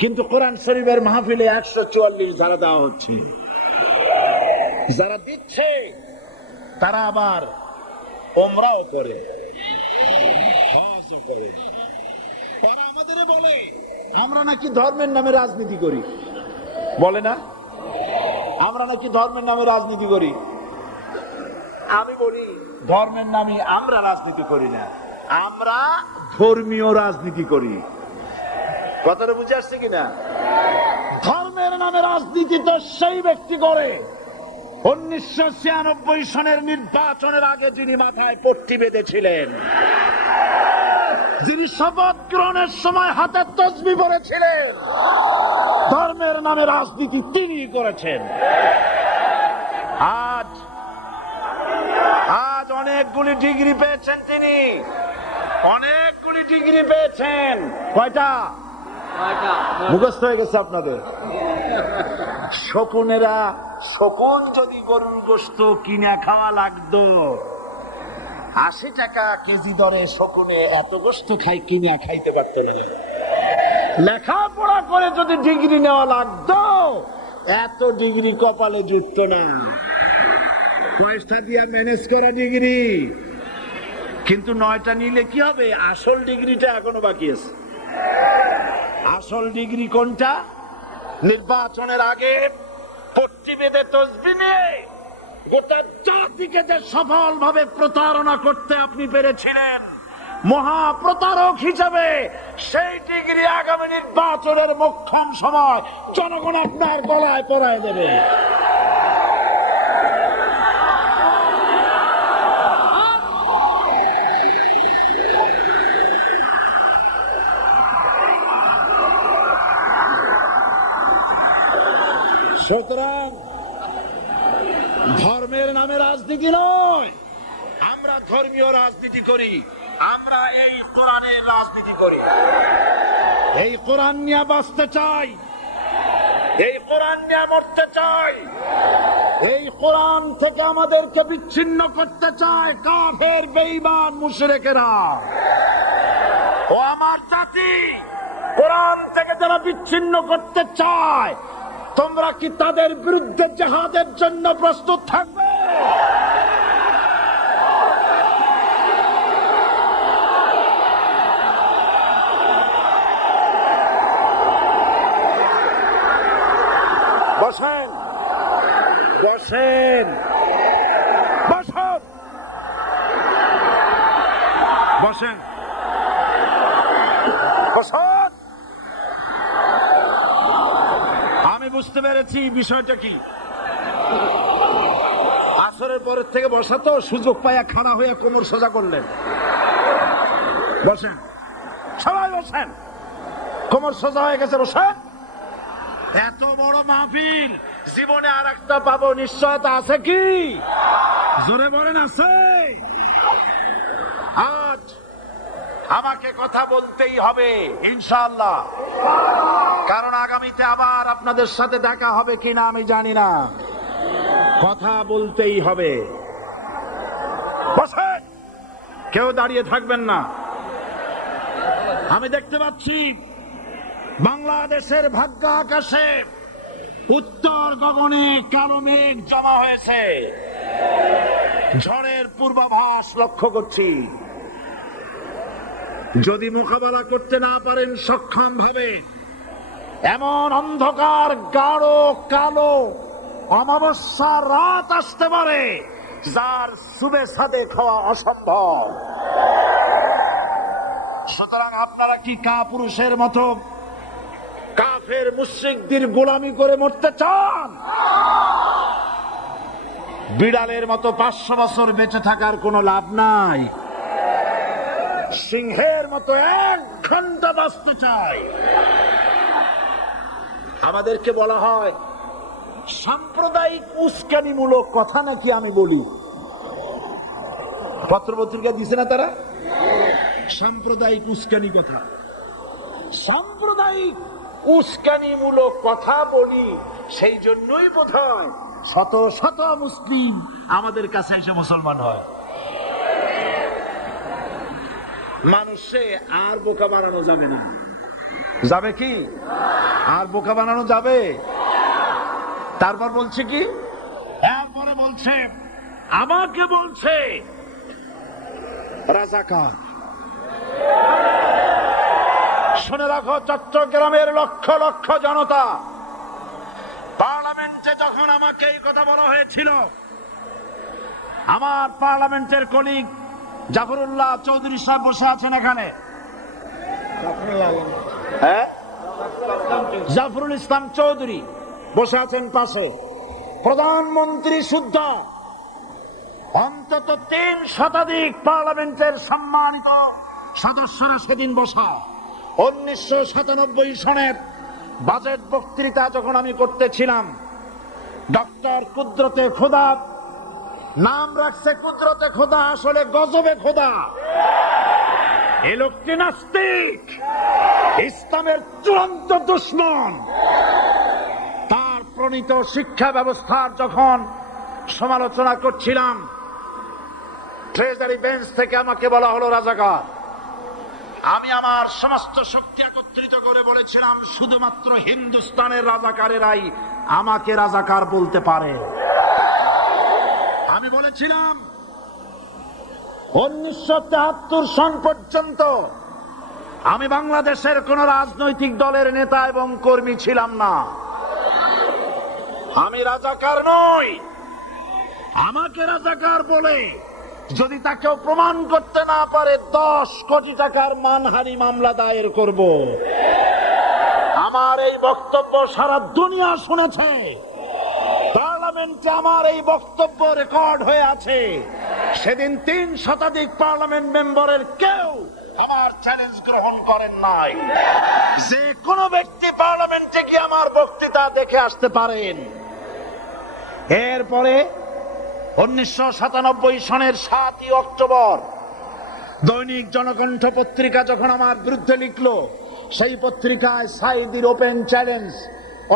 কিন্তু কোরআন শরীফের মাহফিলে 144 ধারা দেওয়া হচ্ছে। যারা দিচ্ছে তারা আবার ওমরাও করে, হজও করে। ওরা আমাদের বলে আমরা নাকি ধর্মের নামে রাজনীতি করি। বলে না, আমরা নাকি ধর্মের নামে রাজনীতি করি। আমি বলি, ধর্মের নামে আমরা রাজনীতি করি না, আমরা ধর্মীয় রাজনীতি করি। কথাটা বুঝে আসছে কিনা? ধর্মের নামে রাজনীতি তো সেই ব্যক্তি করে 1996 সনের নির্বাচনের আগে যিনি মাথায় পট্টি বেঁধেছিলেন। যিনি শপথ গ্রহণের সময় হাতে তসবিহ পড়েছিলেন, ধর্মের নামে রাজনীতি তিনি করেছেন। আজ আজ অনেকগুলি ডিগ্রি পেয়েছেন তিনি, অনেকগুলি ডিগ্রি পেয়েছেন। কয়টা? মুখস্থ হয়ে গেছে আপনাদের। শকুনেরা, শকুন যদি গরুর গোশত কিনে খাওয়া লাগতো, 80 টাকা কেজি দরে শকুনে এত গোশত কিনে খাইতে পারত না। লেখাপড়া করে যদি ডিগ্রি নেওয়া লাগতো, এত ডিগ্রি কপালে জুটত না। পয়সা দিয়া ম্যানেজ করা ডিগ্রি, কিন্তু 9টা নিলে কি হবে? আসল ডিগ্রিটা এখনো বাকি আছে। আসল ডিগ্রি কোনটা? নির্বাচনের আগে পট্টি বেঁধে তসবিহ নিয়ে গোটা জাতিকে যে সফল ভাবে প্রতারণা করতে আপনি পেরেছিলেন মহাপ্রতারক হিসাবে, সেই ডিগ্রি আগামী নির্বাচনের মোক্ষম সময় জনগণ আপনার গলায় পরায় দেবে। সুতরাং ধর্মের নামে রাজনীতি নয়, আমরা ধর্মীয় রাজনীতি করি, আমরা এই কোরআনের রাজনীতি করি। এই কোরআন নিয়ে বাঁচতে চাই, এই কোরআন নিয়ে মরতে চাই। এই কোরআন থেকে আমাদেরকে বিচ্ছিন্ন করতে চায় কাফের, বেঈমান, মুশরিকেরা। ও আমার জাতি, কোরআন থেকে যারা বিচ্ছিন্ন করতে চায়, তোমরা কি তাদের বিরুদ্ধে জিহাদের জন্য প্রস্তুত থাকবে? বসেন, বসেন, বসেন, বসেন, বসেন। আমি বুঝতে পেরেছি বিষয়টা কি। আসরের পরের থেকে বসা তো, সুযোগ পাইয়া খাড়া হইয়া কোমর সোজা করলেন। বসেন, সবাই বসেন। কোমর সোজা হয়ে গেছে, বসেন। এত বড় মাহফিল, জীবনে আর একটা পাবো নিশ্চয়তা আছে কি? জোরে বলেন, আছে? আজ আমাকে কথা বলতেই হবে ইনশাআল্লাহ, কারণ আগামীতে আবার আপনাদের সাথে দেখা হবে কিনা আমি জানি না। কথা বলতেই হবে। বসেন, কেউ দাঁড়িয়ে থাকবেন না। আমি দেখতে পাচ্ছি বাংলাদেশের ভাগ্য আকাশে উত্তর গগনে কালো মেঘ জমা হয়েছে, ঝড়ের পূর্বাভাস লক্ষ্য করছি। যদি মোকাবেলা করতে না পারেন সক্ষম ভাবে, এমন অন্ধকার গাঢ় কালো অমাবস্যা রাত আসতে পারে যার শুভে সাদে খাওয়া অসম্ভব। সুতরাং আপনারা কি কাপুরুষের মতো কাফের মুশরিকদের গোলামি করে মরতে চান? বিড়ালের মতো 500 বছর বেঁচে থাকার কোনো লাভ নাই। সিংহের মতো 1 ঘন্টা বাঁচতে চাই। আমাদেরকে বলা হয় সাম্প্রদায়িক উস্কানিমূলক কথা নাকি আমি বলি। পত্রপত্রিকা দিছে না তারা? সাম্প্রদায়িক উস্কানি কথা, সাম্প্রদায়িক উস্কানিমূলক কথা বলি। সেই জন্যই বোধহয় শত শত মুসলিম আমাদের কাছে এসে মুসলমান হয়। মানুষে আর বোকা বানানো যাবে না। যাবে কি? আর বোকা বানানো যাবে? তারপর বলছে কি? এরপরে বলছে, আমাকে বলছে রাজাকার। শুনে রাখো চট্টগ্রামের লক্ষ লক্ষ জনতা, পার্লামেন্টে যখন আমাকে এই কথা বলা হয়েছিল, আমার পার্লামেন্টের কলিগ জাফরুল্লাহ চৌধুরী সাহেব বসে আছেন এখানে। হ্যাঁ, জাফরুল ইসলাম চৌধুরী বসে আছেন পাশে। প্রধানমন্ত্রী শুদ্ধ অন্তত 3 শতাধিক পার্লামেন্টের সম্মানিত সদস্যরা সেদিন বসা। 1997 সনের বাজেট বক্তৃতা যখন আমি করতেছিলাম, ডক্টর কুদরতে খোদা, নাম রাখছে কুদরতে খোদা, আসলে গজবে খোদা। এই লোকটি নাস্তিক, ইসলামের চূড়ান্ত দুশমন। তার প্রণীত শিক্ষা ব্যবস্থার যখন সমালোচনা করছিলাম, ট্রেজারি বেঞ্চ থেকে আমাকে বলা হলো রাজাকার। আমি আমার সমস্ত শক্তি একত্রিত করে বলেছিলাম, শুধুমাত্র হিন্দুস্তানের রাজাকারেরাই আমাকে রাজাকার বলতে পারে। আমি বলেছিলাম 1973 সন পর্যন্ত আমি বাংলাদেশের কোন রাজনৈতিক দলের নেতা এবং কর্মী ছিলাম না। আমি রাজাকার নই। আমাকে রাজাকার বলে যদি তাকে প্রমাণ করতে না পারে 10 কোটি টাকার মানহানি মামলা দায়ের করব। আমার এই বক্তব্য সারা দুনিয়া শুনেছে। পার্লামেন্টে আমার এই বক্তব্য রেকর্ড হয়ে আছে। সেদিন 3 শতাধিক পার্লামেন্ট মেম্বারের কেউ আমার চ্যালেঞ্জ গ্রহণ করেন নাই। যে কোনো ব্যক্তি পার্লামেন্টে গিয়ে আমার বক্তৃতা দেখে আসতে পারেন। এরপরে 1997 সনের 7 অক্টোবর দৈনিক জনকণ্ঠ পত্রিকা যখন আমার বিরুদ্ধে লিখলো, সেই পত্রিকায় সাইদির ওপেন চ্যালেঞ্জ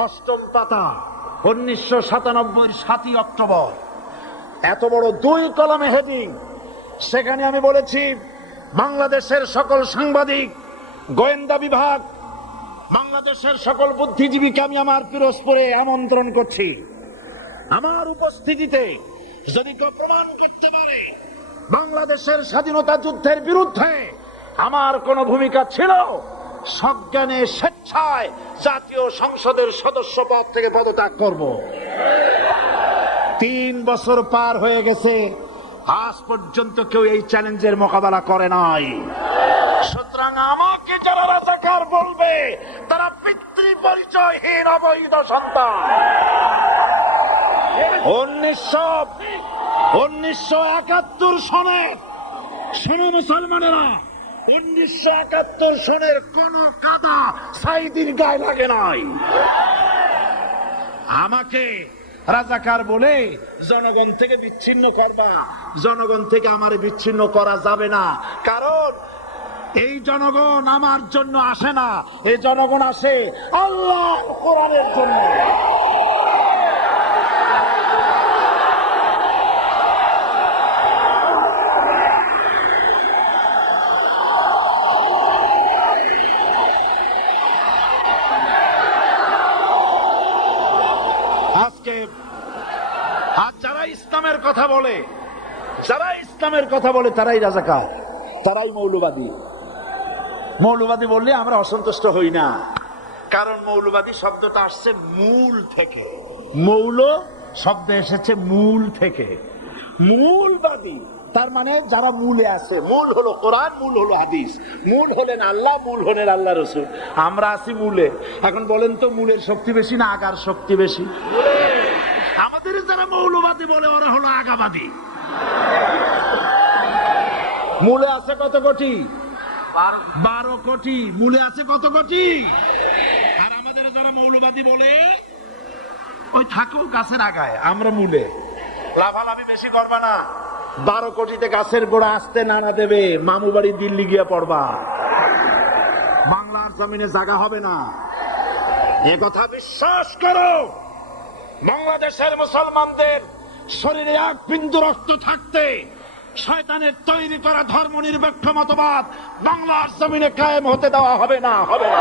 8ম পাতা, 1997 7 অক্টোবর, এত বড় 2 কলামে হেডিং। সেখানে আমি বলেছি, বাংলাদেশের সকল সাংবাদিক, গোয়েন্দা বিভাগ, বাংলাদেশের সকল বুদ্ধিজীবীকে আমি আমার পিরোজপুরে আমন্ত্রণ করছি। আমার উপস্থিতিতে যদি কেউ প্রমাণ করতে পারে বাংলাদেশের স্বাধীনতা যুদ্ধের বিরুদ্ধে আমার কোন ভূমিকা ছিল, সজ্ঞানে স্বেচ্ছায় জাতীয় সংসদের সদস্য পদ থেকে পদত্যাগ করব। 3 বছর পার হয়ে গেছে, আজ পর্যন্ত কেউ এই চ্যালেঞ্জের মোকাবেলা করে নাই। সুতরাং আমাকে যারা রাজাকার বলবে তারা পিতৃ পরিচয়হীন অবৈধ সন্তান। 1971 সনের, শোনো মুসলমানেরা, 1971 সনের কোন কাদা সাইদির গায়ে লাগে নাই। আমাকে রাজাকার বলে জনগণ থেকে বিচ্ছিন্ন করবা। জনগণ থেকে আমার বিচ্ছিন্ন করা যাবে না, কারণ এই জনগণ আমার জন্য আসে না, এই জনগণ আসে আল্লাহর কোরআনের জন্য। আর যারা ইসলামের কথা বলে, যারা ইসলামের কথা বলে তারাই রাজাকার, তারাই মৌলবাদী। মৌলবাদী বললে আমরা অসন্তুষ্ট হই না, কারণ মৌলবাদী শব্দটা আসছে মূল থেকে। মৌল শব্দ এসেছে মূল থেকে। মূলবাদী তার মানে যারা মূলে আছে। মূল হলো কোরআন, মূল হলো হাদিস, মূল হলেন আল্লাহ, মূল হলেন আল্লাহ রসুল। আমরা আছি মূলে। এখন বলেন তো, মূলের শক্তি বেশি না আগার শক্তি বেশি? আমাদের যারা মৌলবাদী বলে ওরা হলো আগাবাদী। মূলে আছে কত কোটি? 12 কোটি। মূলে আছে কত কোটি? আর আমাদের যারা মৌলবাদী বলে ওই থাকুক গাছের আগায়, আমরা মূলে। লাভালাভি বেশি করবা না। 12 কোটিতে গাছের গোড়া আসতে নানা দেবে, মামু বাড়ি দিল্লি গিয়ে পড়বা, বাংলার জমিনে জায়গা হবে না। এ কথা বিশ্বাস করো। বাংলাদেশের মুসলমানদের শরীরে 1 বিন্দু রক্ত থাকতে শয়তানের তৈরি করা ধর্ম নিরপেক্ষ মতবাদ বাংলার জমিনে কায়েম হতে দেওয়া হবে না, হবে না।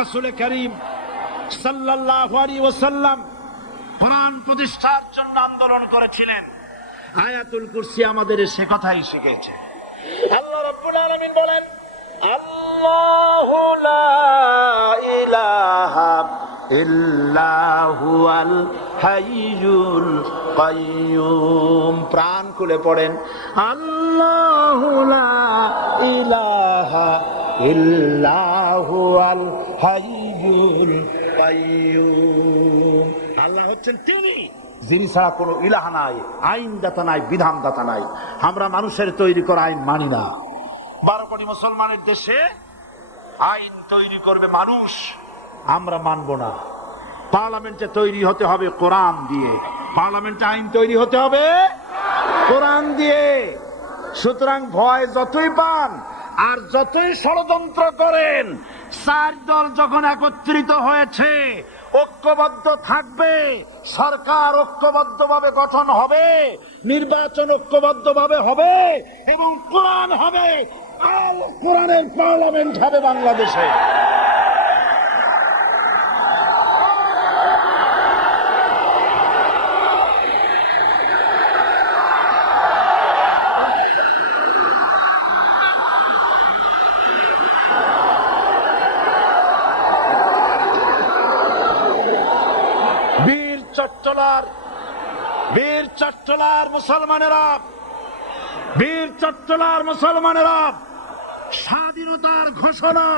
রাসূল করিম সাল্লাল্লাহু আলাইহি ওয়াসাল্লাম কোরআন প্রতিষ্ঠার জন্য আন্দোলন করেছিলেন। আয়াতুল কুরসি আমাদের সে কথাই শিখিয়েছে। আল্লাহ রাব্বুল আলামিন বলেন, আল্লাহু লা ইলাহা ইল্লা হুয়াল হাইয়ুল কাইয়্যুম। প্রাণ খুলে পড়েন, আল্লাহু লা ইলাহা ইল্লা হুয়াল হাইয়ুল কাইয়্যুম। কাইয়ুম। আল্লাহ হচ্ছেন তিনি, যিনি ছাড়া কোনো ইলাহ নাই, আইনদাতা নাই, বিধানদাতা নাই। আমরা মানুষের তৈরি করা আইন মানি না। 12 কোটি মুসলমানের দেশে আইন তৈরি করবে মানুষ, আমরা মানব না। পার্লামেন্টে তৈরি হতে হবে কোরআন দিয়ে, পার্লামেন্টে আইন তৈরি হতে হবে কোরআন দিয়ে। সুতরাং ভয় যতই পান আর যতই ষড়যন্ত্র করেন, 4 দল যখন একত্রিত হয়েছে, ঐক্যবদ্ধ থাকবে, সরকার ঐক্যবদ্ধভাবে গঠন হবে, নির্বাচন ঐক্যবদ্ধভাবে হবে এবং কোরআন হবে, আল কোরআনের পার্লামেন্ট হবে বাংলাদেশে। বীর চট্টলার মুসলমানেরা, বীর চট্টলার মুসলমানেরা স্বাধীনতার ঘোষণা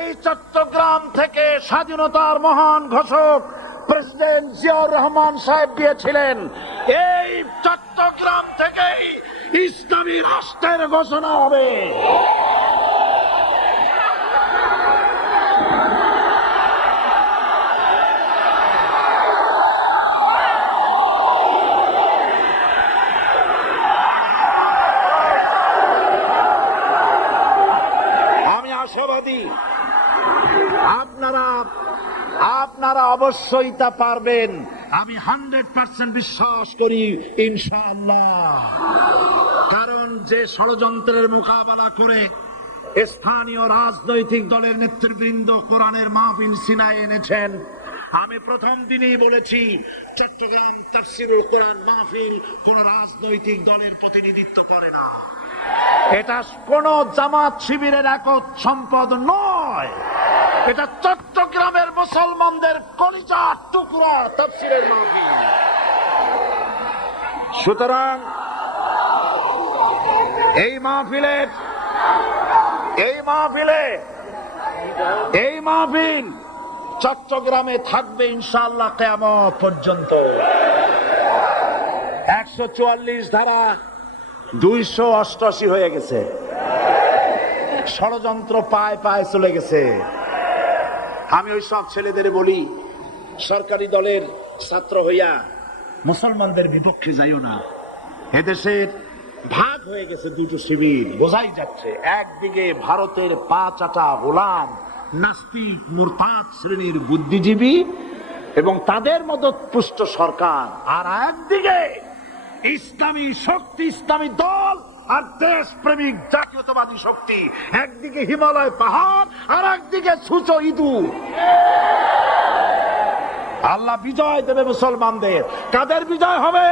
এই চট্টগ্রাম থেকে স্বাধীনতার মহান ঘোষক প্রেসিডেন্ট জিয়াউর রহমান সাহেব দিয়েছিলেন। এই চট্টগ্রাম থেকেই ইসলামী রাষ্ট্রের ঘোষণা হবে। আপনারা অবশ্যই তা পারবেন, আমি 100% বিশ্বাস করি ইনশাআল্লাহ। কারণ যে ষড়যন্ত্রের মোকাবেলা করে স্থানীয় রাজনৈতিক দলের নেতৃবৃন্দ কোরআনের মাহফিল সিনায় এনেছেন, আমি প্রথম দিনই বলেছি চট্টগ্রাম তাফসীরুল কোরআন মাহফিল কোন রাজনৈতিক দলের প্রতিনিধিত্ব করে না। এটা কোন জামাত শিবিরের একক সম্পদ নয়, এটা চট্টগ্রামের মুসলমানদের কলিজার টুকরা তাফসীরের মাহফিল। সুতরাং এই মাহফিল চট্টগ্রামে থাকবে ইনশাআল্লাহ কিয়ামত পর্যন্ত। 144 ধারা 288 হয়ে গেছে, ষড়যন্ত্র পায় পায় চলে গেছে। আমি ওই সব ছেলেদের বলি, সরকারি দলের ছাত্র হইয়া মুসলমানদের বিপক্ষে যাইও না। এদেশের ভাগ হয়ে গেছে দুটো শিবির, বোঝাই যাচ্ছে। একদিকে ভারতের পা চাটা গোলাম নাস্তিক মুরতাদ শ্রেণীর বুদ্ধিজীবী এবং তাদের মদতপুষ্ট সরকার, আর একদিকে ইসলামী শক্তি, ইসলামী দল আর দেশ প্রেমিক জাতীয়তাবাদী শক্তি। একদিকে হিমালয় পাহাড় আর একদিকে সূচো ইঁদুর। আল্লাহ বিজয় দেবে মুসলমানদের। কাদের বিজয় হবে?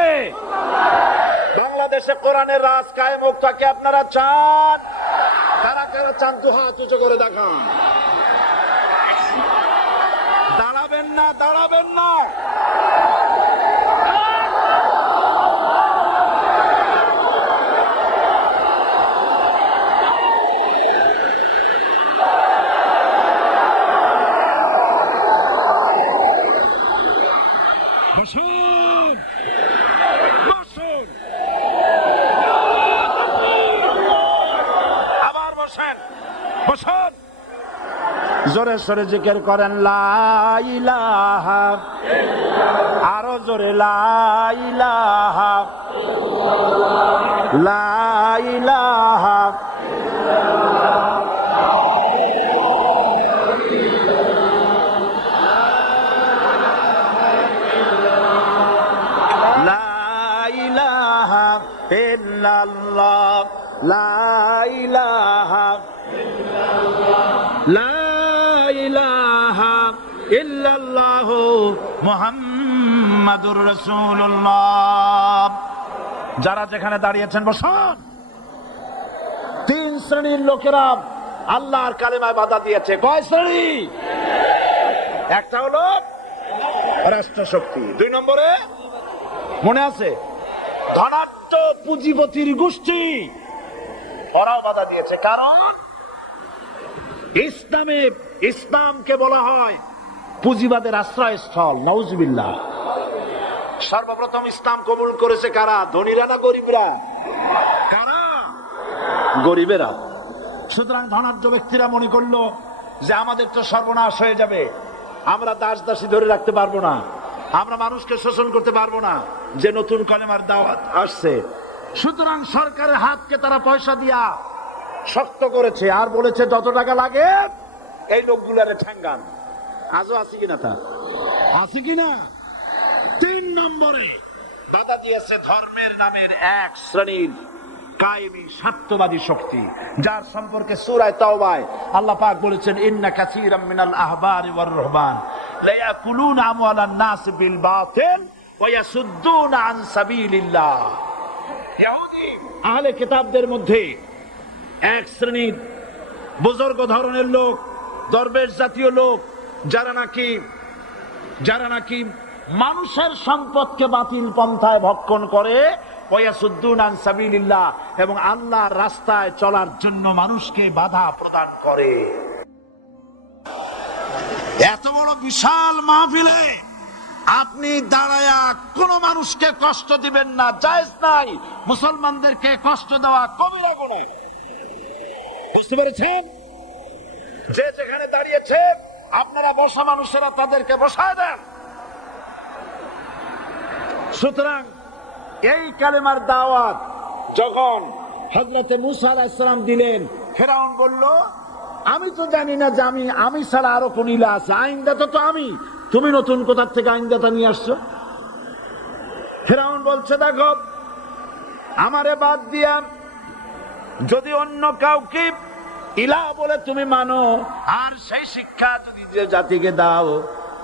বাংলাদেশে কোরআনের রাজ কায়েম হোক, তাকে আপনারা চান? কারা কারা চান? দু হাত উঁচু করে দেখান। দাঁড়াবেন না, দাঁড়াবেন না। বসুন, বসুন, আবার বসেন, বসুন। জোরে সরে জিকির করেন লা ইলাহা, আরো জোরে লা ইলাহা, লা ইলাহা। ইল্লাল্লাহ, লা ইলাহা, লা ইলাহা ইল্লাল্লাহু মুহাম্মাদুর রাসূলুল্লাহ। যারা যেখানে দাঁড়িয়েছেন বসুন। 3 শ্রেণীর লোকেরা আল্লাহর কালেমায় বাধা দিয়েছে। কয় শ্রেণী? একটা হলো রাষ্ট্রশক্তি, 2 নম্বরে মনে আছে ধনাঢ্য পুঁজিপতির গোষ্ঠী, ওরাও বাধা দিয়েছে। কারণ ইসলামকে বলা হয় পুঁজিবাদের আশ্রয়স্থল। নাউজুবিল্লাহ। সর্বপ্রথম ইসলাম কবুল করেছে কারা? ধনীরা না গরিবরা? কারা? গরিবেরা। সুতরাং ধনাঢ্য ব্যক্তিরা মনে করলো যে আমাদের তো সর্বনাশ হয়ে যাবে, আমরা দাস দাসী ধরে রাখতে পারবো না, আমরা মানুষকে শোষণ করতে পারবো না, যে নতুন কলেমার দাওয়াত আসছে। সুতরাং সরকারের হাতকে তারা পয়সা দিয়া শক্ত করেছে আর বলেছে যত টাকা লাগে এই লোকগুলারে ঠ্যাঙ্গান। আজও আছে কিনা? তা আছে কিনা? 3 নম্বরে বাধা দিয়েছে ধর্মের নামের এক শ্রেণীর কায়েমি স্বার্থবাদী শক্তি, যার সম্পর্কে সূরা তাওবায় আল্লাহ পাক বলেছেন, ইন্না কাসীরাম মিনাল আহবারি ওয়ার রুহবান লা ইয়াকুলুনা আমওয়ালান নাস বিল বাতিল ওয়া ইয়াসুদ্দুনা আন সাবিলিল্লাহ। ইহুদি আহলে কিতাবদের মধ্যে এক শ্রেণীর বুজুর্গ ধরনের লোক, দরবেশ জাতীয় লোক, যারা নাকি মানুষের সম্পদকে বাতিল পন্থায় ভক্ষণ করে, ওয়াসুদ্দুনা আন সাবিলিল্লাহ, এবং আল্লাহর রাস্তায় চলার জন্য মানুষকে বাধা প্রদান করে। এত বড় বিশাল মাহফিলে আপনি দাঁড়ায়া কোন মানুষকে কষ্ট দিবেন না, জায়েজ নাই। মুসলমানদেরকে কষ্ট দেওয়া কবিরা গুনাহ। বুঝতে পেরেছেন? যে যেখানে দাঁড়িয়েছে আপনারা বসা মানুষেরা তাদেরকে বসায় দেন। সুতরাং এই কালেমার দাওয়াত যখন হযরতে মূসা আলাইহিস সালাম দিলেন, ফেরাউন বলল, আমি তো জানি না যে আমি ছাড়া আরো কোন ইলাহ আছে, আইনদাতা তো আমি, তুমি নতুন কোথা থেকে আইনদাতা নিয়ে আসছো? ফেরাউন বলছে, দেখো আমারে বাদ দিয়া যদি অন্য কাউকে ইলাহ বলে তুমি মানো আর সেই শিক্ষা যদি যে জাতিকে দাও,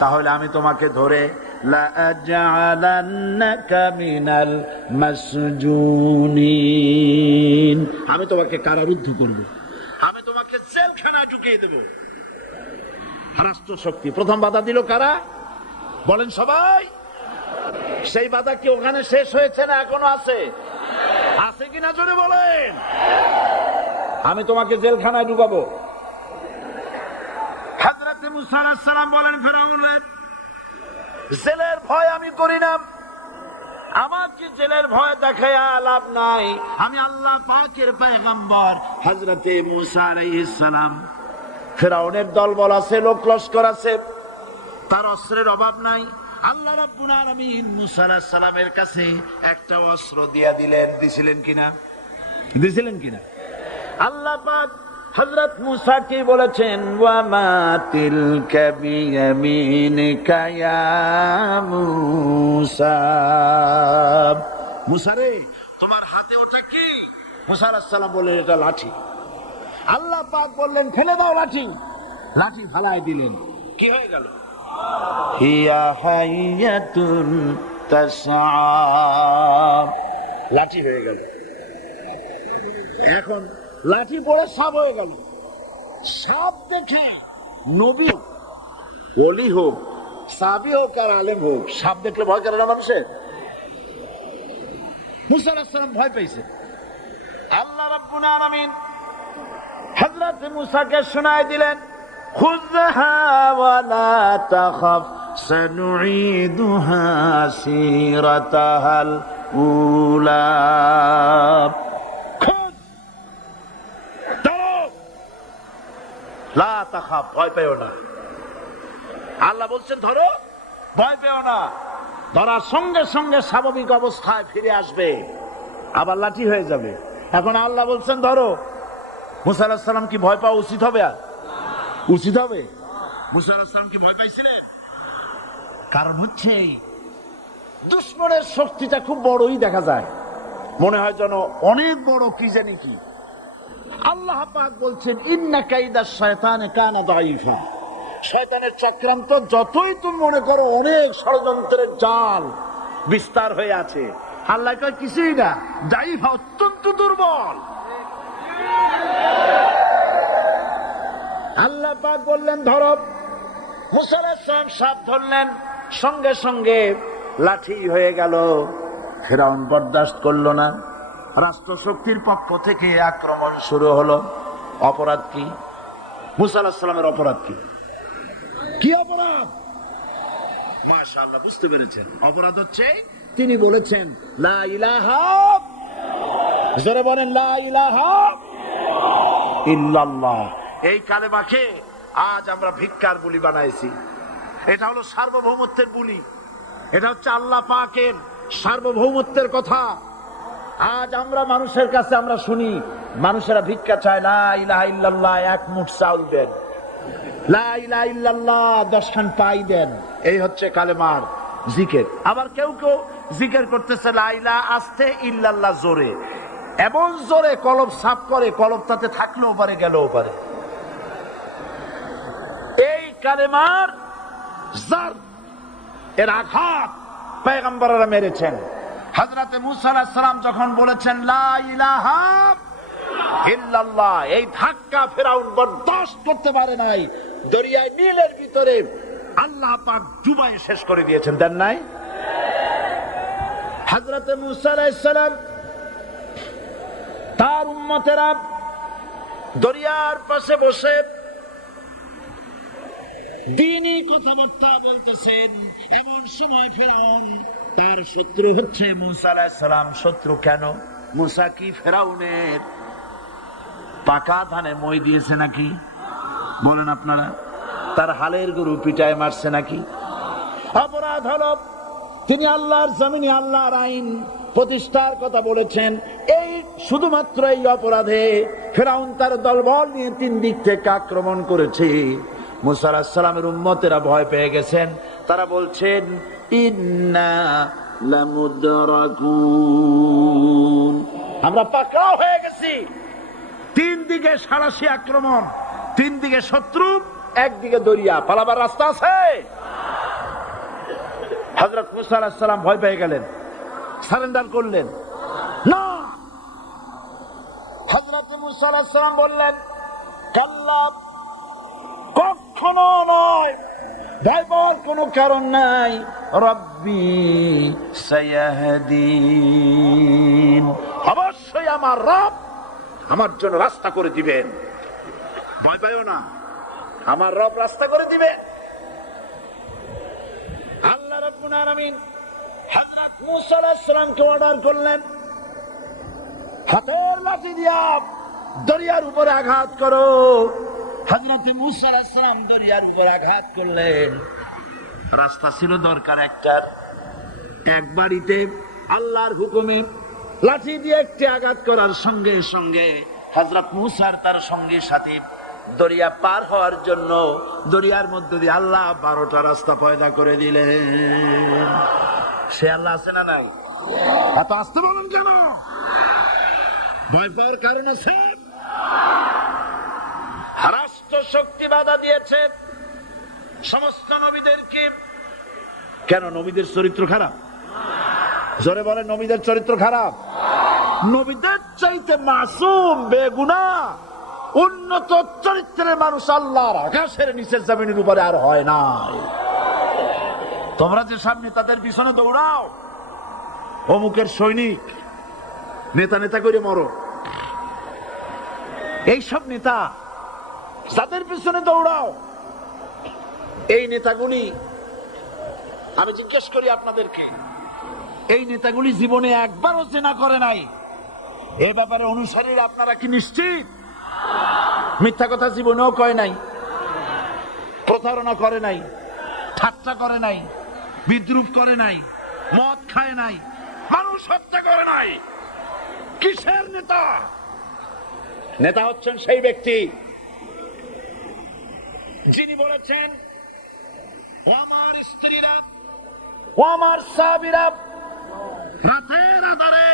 তাহলে আমি তোমাকে ধরে লাআজআলান্নাকা মিনাল মাসজুনিন, আমি তোমাকে কারারুদ্ধ করব, আমি তোমাকে জেলখানায় ঢুকিয়ে দেব। রাষ্ট্র শক্তি প্রথম বাধা দিল কারা? বলেন সবাই। সেই বাধা কি ওখানে শেষ হয়েছে না এখনো আছে? আছে কিনা জোরে বলেন। আমি তোমাকে জেলখানায় ঢুকাবো। হযরতে মূসা আলাইহিস সালাম বলেন, ফেরাউনের জেলের ভয় আমি করি না, আমাকে জেলের ভয় দেখায়া লাভ নাই, আমি আল্লাহ পাকের পয়গম্বর হযরতে মূসা আলাইহিস সালাম। ফেরাউনের দলবল আছে, লোক লস্কর আছে, তার অস্ত্রের অভাব নাই। আল্লাহ রাব্বুল আলামিন মূসা আলাইহিস সালামের কাছে একটা অস্ত্র দিয়া দিলেন। দিছিলেন কিনা? আল্লাহ পাক হযরত মূসা কে বলেছেন, ওয়া মা তিলকা বিয়ামিনিকা ইয়া মূসা, মূসা রে তোমার হাতে ওটা কি? মূসা আলাইহিস সালাম বললেন, এটা লাঠি। আল্লাহ পাক বললেন, ফেলে দাও লাঠি। লাঠি ফেলাই দিলেন। কি হয়ে গেল? হিয়া হাইয়াতুন তাসআ, লাঠি হয়ে গেল। এখন লাঠি পড়ে সাপ হয়ে গেল। সাপ দেখে নবী হোক, ওলি হোক, সাহাবী হোক আর আলেম হোক, সাপ দেখলে ভয় করে না মানুষের? মূসা আলাইহিস সালাম ভয় পেয়েছে। আল্লাহ রাব্বুল আলামিন হযরত মূসাকে শোনায় দিলেন, খুযহা ওয়া লা তাখাফ সানুঈদুহা সিরাতাহাল উলা, লা তাখাফ, ভয় পেও না। আল্লাহ বলছেন ধরো, ভয় পেও না। ধরার সঙ্গে সঙ্গে স্বাভাবিক অবস্থায় ফিরে আসবে, আবার লাঠি হয়ে যাবে। এখন আল্লাহ বলছেন ধরো। মূসা আলাইহিস সালাম কি ভয় পাওয়া উচিত হবে? উচিত হবে? মূসা আলাইহিস সালাম কি ভয় পাইছিলেন? কারণ হচ্ছে দুশমনের শক্তিটা খুব বড়ই দেখা যায়, মনে হয় যেন অনেক বড়, কি জানি কি। আল্লাহ পাক বলছেন, ইন্না কাইদাশ শায়তানে কানা দাঈফা, শয়তানের চক্রান্ত যতই তুমি মনে করো অনেক ষড়যন্ত্রের জাল বিস্তার হয়ে আছে, আল্লাহ কয় কিছুই না, দাঈফা, অত্যন্ত দুর্বল। আল্লাহ পাক বললেন ধরো। মূসা আলাইহিস সালাম সাপ ধরলেন, সঙ্গে সঙ্গে লাঠি হয়ে গেল। ফিরআউন বরদাস্ত করলো না। রাষ্ট্রশক্তির পক্ষ থেকে আক্রমণ শুরু হলো। অপরাধ কি? মূসা আলাইহিস সালামের অপরাধ কি? কি অপরাধ? মাশাআল্লাহ, বুঝতে পেরেছেন। অপরাধ হচ্ছে তিনি বলেছেন লা ইলাহা, জোরে বলেন লা ইলাহা ইল্লাল্লাহ। এই কালেমাকে আজ আমরা ভিক্ষার বুলি বানাইছি। এটা হলো সার্বভৌমত্বের বুলি, এটা হচ্ছে আল্লাহ পাকের সার্বভৌমত্বের কথা। আজ আমরা মানুষের কাছে আমরা শুনি, মানুষেরা ভিক্ষা চায়, লা ইলাহা ইল্লাল্লাহ, এক মুঠ চাউল দেন, লা ইলাহা ইল্লাল্লাহ 10 খান পাই দেন। এই হচ্ছে কালেমার জিকির। আবার কেউ কেউ জিকির করতেছে লা ইলাহা আস্তে, ইল্লাল্লাহ জোরে, এমন জোরে কলব সাফ করে, কলব তাতে থাকলেও পারে গেলেও পারে। এই কালেমার জার, এর আঘাত পয়গম্বররা মেরেছেন। হযরতে মুসা আলাইহিস সালাম যখন বলেছেন লা ইলাহা ইল্লাল্লাহ, এই ধাক্কা ফেরাউন বরদাস্ত করতে পারে নাই। দরিয়ায় নীলের ভিতরে আল্লাহ পাক ডুবাইয়ে শেষ করে দিয়েছেন, দেন নাই? হযরতে মুসা আলাইহিস সালাম তার উম্মতেরা দরিয়ার পাশে বসে দ্বীনি কথাবার্তা বলতেছেন। এমন সময় ফেরাউন, তার শত্রু হচ্ছে মুসা আলাইহিস সালাম। শত্রু কেন? মুসা কি ফেরাউনের পাকা ধানে মই দিয়েছে নাকি? বলেন আপনারা। তার হালের গরু পিটায় মারছে নাকি? অপরাধ হলো তিনি আল্লাহর জমিনে আল্লাহর আইন প্রতিষ্ঠার কথা বলেছেন। এই শুধুমাত্র এই অপরাধে ফেরাউন তার দলবল নিয়ে 3 দিক থেকে আক্রমণ করেছে। মুসা আলাইহিস সালামের উম্মতেরা ভয় পেয়ে গেছেন। তারা বলছেন ইন্না লামুদরাকুন, আমরা পাকড়াও হয়ে গেছি। 3 দিকে সারাশি আক্রমণ, 3 দিকে শত্রু, একদিকে দরিয়া, পালাবার রাস্তা আছে? হযরত মুসা আলাইহিস সালাম ভয় পেয়ে গেলেন, সারেন্ডার করলেন না। হযরত মুসা আলাইহিস সালাম বললেন কাল্লা, কখনো নয়, ভয় পাওয়ার কোনো কারণ নাই। রব্বি সায়াহদিন, অবশ্যই আমার রব আমার জন্য রাস্তা করে দিবেন। ভয় পাইও না, আমার রব রাস্তা করে দিবে। আল্লাহ রাব্বুল আলামিন হযরত মুসা আলাইহিস সালামকে অর্ডার করলেন, হাতের লাঠি দিয়া দরিয়ার উপরে আঘাত করো। হযরত মুসা আলাইহিস সালাম দরিয়ার উপর আঘাত করলেন। রাস্তা ছিল দরকার একটার, এক বাড়িতে আল্লাহর হুকুমে লাঠি দিয়ে একটি আঘাত করার সঙ্গে সঙ্গে হযরত মুসার তার সঙ্গী সাথী দরিয়া পার হওয়ার জন্য দরিয়ার মধ্যে দিয়ে আল্লাহ 12টা রাস্তা পয়দা করে দিলেন। সে আল্লাহ আছে না নাই? এত আসতে বলেন কেন? ভয় পাওয়ার কারণ আছে? রাষ্ট্র শক্তি বাধা দিয়েছে সমস্ত নবীদেরকে। কেন? নবীদের চরিত্র খারাপ? জোরে বলে, নবীদের চরিত্র খারাপ? নবীদের চাইতে মাসুম, বেগুনাহ, উন্নত চরিত্রের মানুষ আল্লাহর আকাশের নিচের জমিনের উপরে আর হয় না। তোমরা যে সামনে তাদের পিছনে দৌড়াও, অমুকের সৈনিক, নেতা নেতা করে মরো, এইসব নেতা যাদের পিছনে দৌড়াও, এই নেতাগুলি, আমি জিজ্ঞেস করি আপনাদেরকে, এই নেতাগুলি জীবনে একবারও জেনা করে নাই? এ ব্যাপারে অনুসারীরা আপনারা কি নিশ্চিত? মিথ্যা কথা জীবনেও কয় নাই, প্রতারণা করে নাই, ঠাট্টা করে নাই, বিদ্রুপ করে নাই, মদ খায় নাই, মানুষ হত্যা করে নাই। কিসের নেতা? নেতা হচ্ছেন সেই ব্যক্তি যিনি বলেছেন, ও আমার স্ত্রীরা, ও আমার সাহাবীরা, রাতের আধারে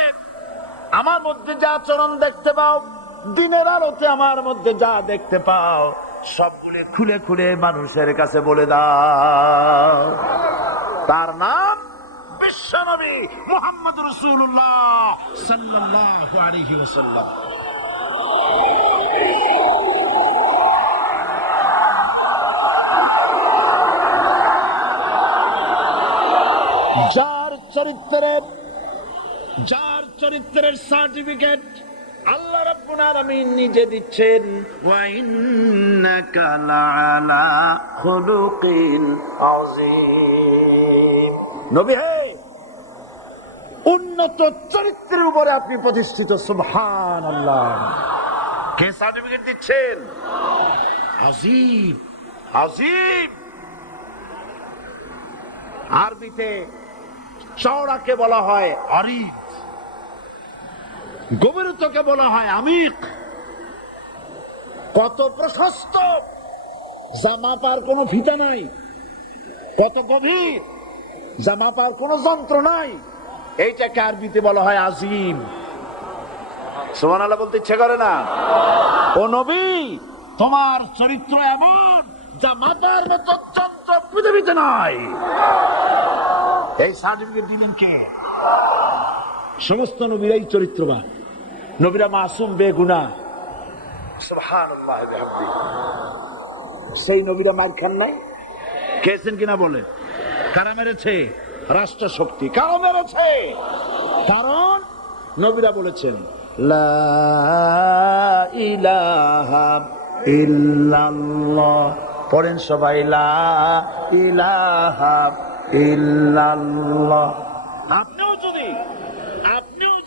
আমার মধ্যে যা আচরণ দেখতে পাও, দিনের আলোতে আমার মধ্যে যা দেখতে পাও, সবগুলি খুলে খুলে মানুষের কাছে বলে দাও। তার নাম বিশ্বনবী মুহাম্মদ রাসূলুল্লাহ সাল্লাল্লাহু আলাইহি ওয়াসাল্লাম। যার চরিত্রের সার্টিফিকেট আল্লাহ রাব্বুল আলামিন নিজে দিচ্ছেন, ওয়া ইন্নাকা লাআলা খুলুকিন আযীম। নবী হে, উন্নত চরিত্রের উপরে আপনি প্রতিষ্ঠিত। সুবহানাল্লাহ। কে সার্টিফিকেট দিচ্ছেন? আজিব, আজিব। আরবিতে চওড়াকে বলা হয় আরিদ, গভীরতাকে বলা হয় আমিক। কত প্রশস্ত, যা মাপার কোনো ফিতা নাই। কত গভীর, যা মাপার কোনো যন্ত্র নাই। এইটাকে আরবিতে বলা হয় আজিম। সুবহানাল্লাহ বলতে ইচ্ছে করে না? ও নবী, তোমার চরিত্র এমন যা মাপার মতো যন্ত্র পৃথিবীতে নাই। এই সার্টিফিকেট দিলেন কে? সমস্ত নবীরাই চরিত্রবান, নবীরা মাসুম, বেগুনাহ। সুবহানাল্লাহ। সেই নবীরা মার খান নাই? খেয়েছেন কিনা বলে? কারা মেরেছে? রাষ্ট্র শক্তি। কারা মেরেছে? কারণ নবীরা বলেছেন লা ইলাহা ইল্লাল্লাহ। পড়েন সবাই, লা ইলাহা ইল্লাল্লাহ। আপনিও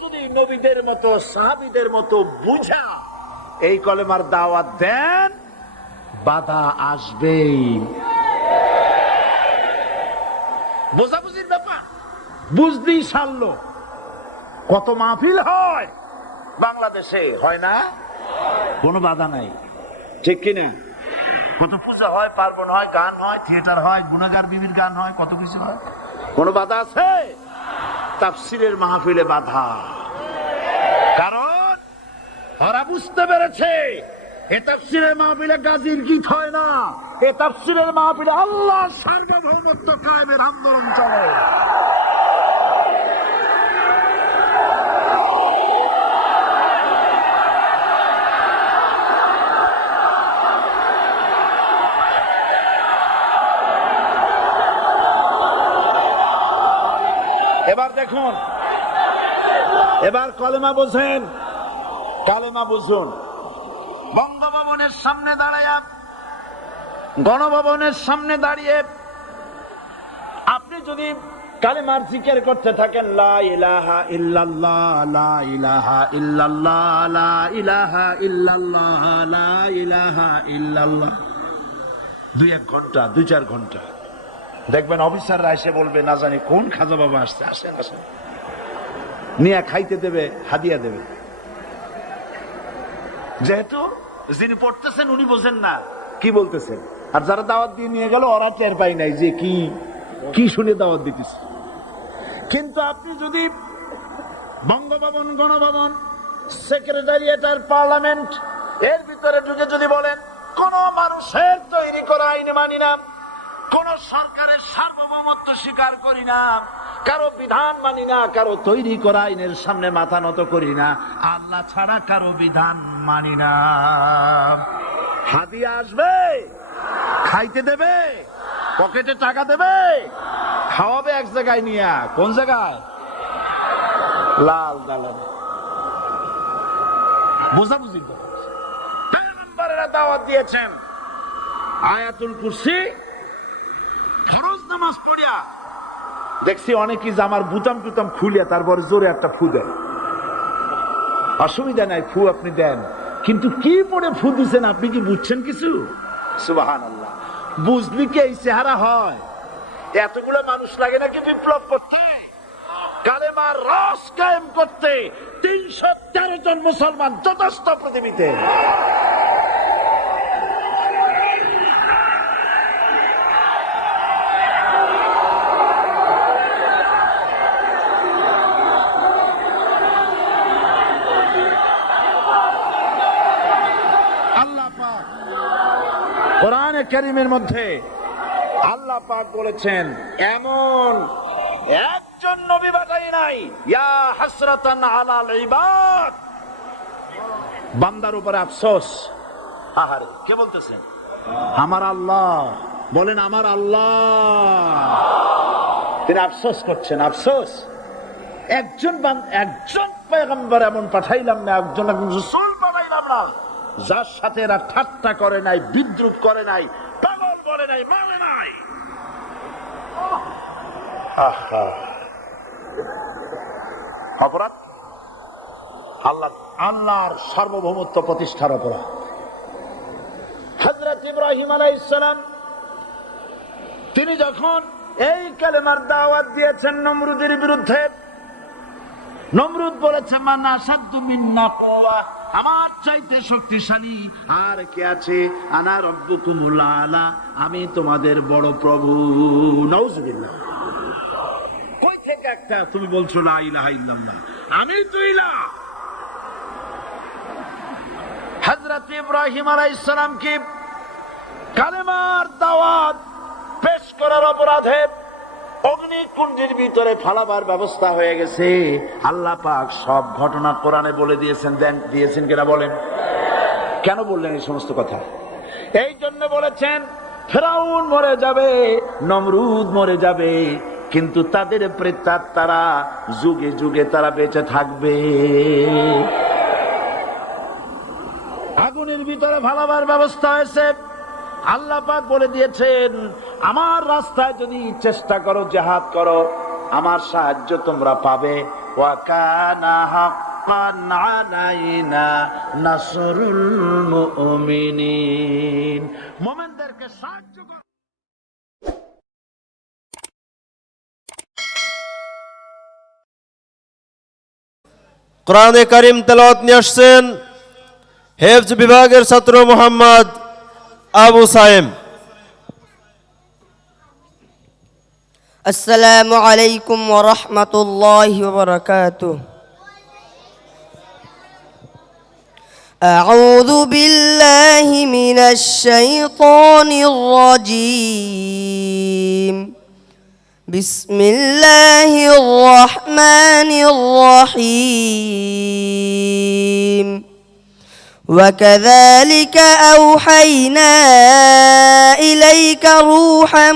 যদি নবীদের মতো, সাহাবীদের মতো বুঝা এই কলেমার দাওয়াত দেন, বাধা আসবেই। বোঝাবুঝির ব্যাপার, বুঝতেই সারলো। কত মাহফিল হয় বাংলাদেশে, হয় না? কোনো বাধা নাই, ঠিক কিনা? কত পূজা হয়, পার্বণ হয়, গান হয়, থিয়েটার হয়, গুনাহগার বিবির গান হয়, কত কিছু হয়। কোনো বাধা আছে? তাফসীরের মাহফিলে বাধা। কারণ ওরা বুঝতে পেরেছে এ তাফসীরের মাহফিলে গাজীর গীত হয় না, এ তাফসীরের মাহফিলে আল্লাহর সার্বভৌমত্ব কায়েমের আন্দোলন চলে। এবার দেখুন, এবার কলেমা বোঝেন, কালেমা বুঝুন। বঙ্গভবনের সামনে দাঁড়ায়া, গণভবনের সামনে দাঁড়িয়ে আপনি যদি কালেমার জিকির করতে থাকেন, লা ইলাহা ইল্লাল্লাহ, লা ইলাহা ইল্লাল্লাহ, লা ইলাহা ইল্লাল্লাহ, লা ইলাহা ইল্লাল্লাহ, 2-1 ঘন্টা, 2-4 ঘন্টা, দেখবেন অফিসাররা এসে বলবে, না জানি কোন খাজা বাবা আসছে, আসেন আসেন, নিয়ে খাইতে দেবে, হাদিয়া দেবে। যেহেতু যিনি পড়তেছেন উনি বোঝেন না কি বলতেছেন, আর যারা দাওয়াত দিয়ে নিয়ে গেল ওরা টের পাই নাই যে কি শুনে দাওয়াত দিতেছে। কিন্তু আপনি যদি বঙ্গভবন, গণভবন, সেক্রেটারিয়েট আর পার্লামেন্ট এর ভিতরে ঢুকে যদি বলেন, কোন মানুষের তৈরি করা আইন মানি না, কোন সরকারের সার্বভৌমত্ব স্বীকার করি না, কারো বিধান মানি না, কারো তৈরি করা আইনের সামনে মাথা নত করি না, আল্লাহ ছাড়া কারো বিধান মানি না, হাদিয়া আসবে, খাইতে দেবে, পকেটে টাকা দেবে, খাওয়াবে এক জায়গায় নিয়ে। কোন জায়গায়? লাল দালান। বোঝাবুঝি পয়গম্বরেরা দাওয়াত দিয়েছেন আয়াতুল কুরসি, ফরজ নামাজ পড়িয়া দেখছি অনেকেই জামার বুতাম টুতাম খুলিয়া তারপরে জোরে একটা ফু দেয়। অসুবিধা নাই, ফু আপনি দেন, কিন্তু কি পড়ে ফু দিচ্ছেন আপনি কি বুঝছেন কিছু? সুবহানাল্লাহ। বুঝলি কি এই চেহারা হয়? এতগুলো মানুষ লাগে নাকি বিপ্লব করতে, কালেমার রস কায়েম করতে? 313 জন মুসলমান যথেষ্ট পৃথিবীতে। কোরআনে কারীমের মধ্যে আল্লাহ পাক বলেছেন, এমন একজন নবী পাঠাই নাই, ইয়া হাসরাতান আলাল ইবাদ, বান্দার উপরে আফসোস। আহারে, কে বলতেছেন? আমার আল্লাহ। বলেন আমার আল্লাহ। তিনি আফসোস করছেন, আফসোস। একজন পয়গম্বর এমন পাঠাইলাম না, একজন রাসূল পাঠাইলাম না যার সাথে এরা ঠাট্টা করে নাই, বিদ্রুপ করে নাই, পাগল বলে নাই, মানে নাই। অপরাধ আল্লাহর সার্বভৌমত্ব প্রতিষ্ঠার অপরাধ। হযরত ইব্রাহিম আলাইহিস সালাম তিনি যখন এই কালেমার দাওয়াত দিয়েছেন নমরুদের বিরুদ্ধে, নমরুদ বলেছে মান আশাদ্দু মিন্না কুওয়া, আমার চাইতে শক্তিশালী আর কে আছে? আনা রাব্বুকুমুল আলা, আমি তোমাদের বড় প্রভু। নাউজুবিল্লাহ। কই থেকে একটা তুমি বলছো লা ইলাহা ইল্লাল্লাহ, আমি তো ইলাহ। হযরত ইব্রাহিম আলাইহিস সালাম কি কালেমার দাওয়াত পেশ করার অপরাধে অগ্নিকুণ্ডের ভিতরে ফালাবার ব্যবস্থা হয়ে গেছে। আল্লাহ পাক সব ঘটনা কোরআনে বলে দিয়েছেন কিনা বলেন? কেন বললেন এই সমস্ত কথা? এই জন্য বলেছেন ফেরাউন মরে যাবে, নমরুদ মরে যাবে, কিন্তু তাদের প্রেতাত্মারা যুগে যুগে তারা বেঁচে থাকবে। আগুনের ভিতরে ফালাবার ব্যবস্থা হয়েছে। আল্লাহ পাক বলে দিয়েছেন আমার রাস্তায় যদি চেষ্টা করো, জিহাদ করো, আমার সাহায্য তোমরা পাবে। ওয়া কানা হাক্কান আলাইনা নাসরুল মুমিনিন, মুমিনদেরকে সাহায্য করো। কোরআনে কারীম তেলাওয়াত নিয়ে আসছেন হেফজ বিভাগের ছাত্র মোহাম্মদ আবু সায়েম। আসসালামু আলাইকুম ওয়া রাহমাতুল্লাহি ওয়া বারাকাতুহু। আউযু বিল্লাহি মিনাশ শাইতানির রাজীম। বিসমিল্লাহির রাহমানির রাহিম। وكذلك أوحينا إليك روحا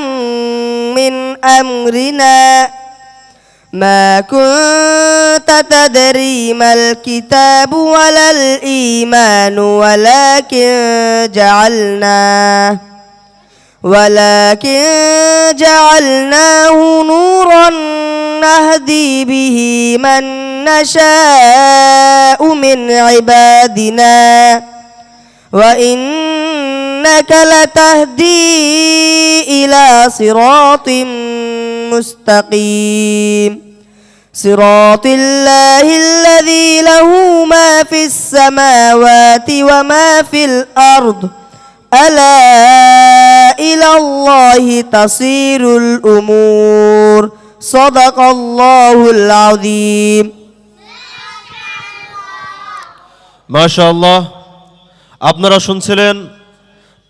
من أمرنا ما كنت تدري ما الكتاب ولا الإيمان ولكن جعلناه نورا نهدي به من نشاء من عبادنا وإنك لتهدي إلى صراط مستقيم صراط الله الذي له ما في السماوات وما في الأرض ألا إلى الله تصير الأمور صدق الله العظيم। মাশাআল্লাহ, আপনারা শুনছিলেন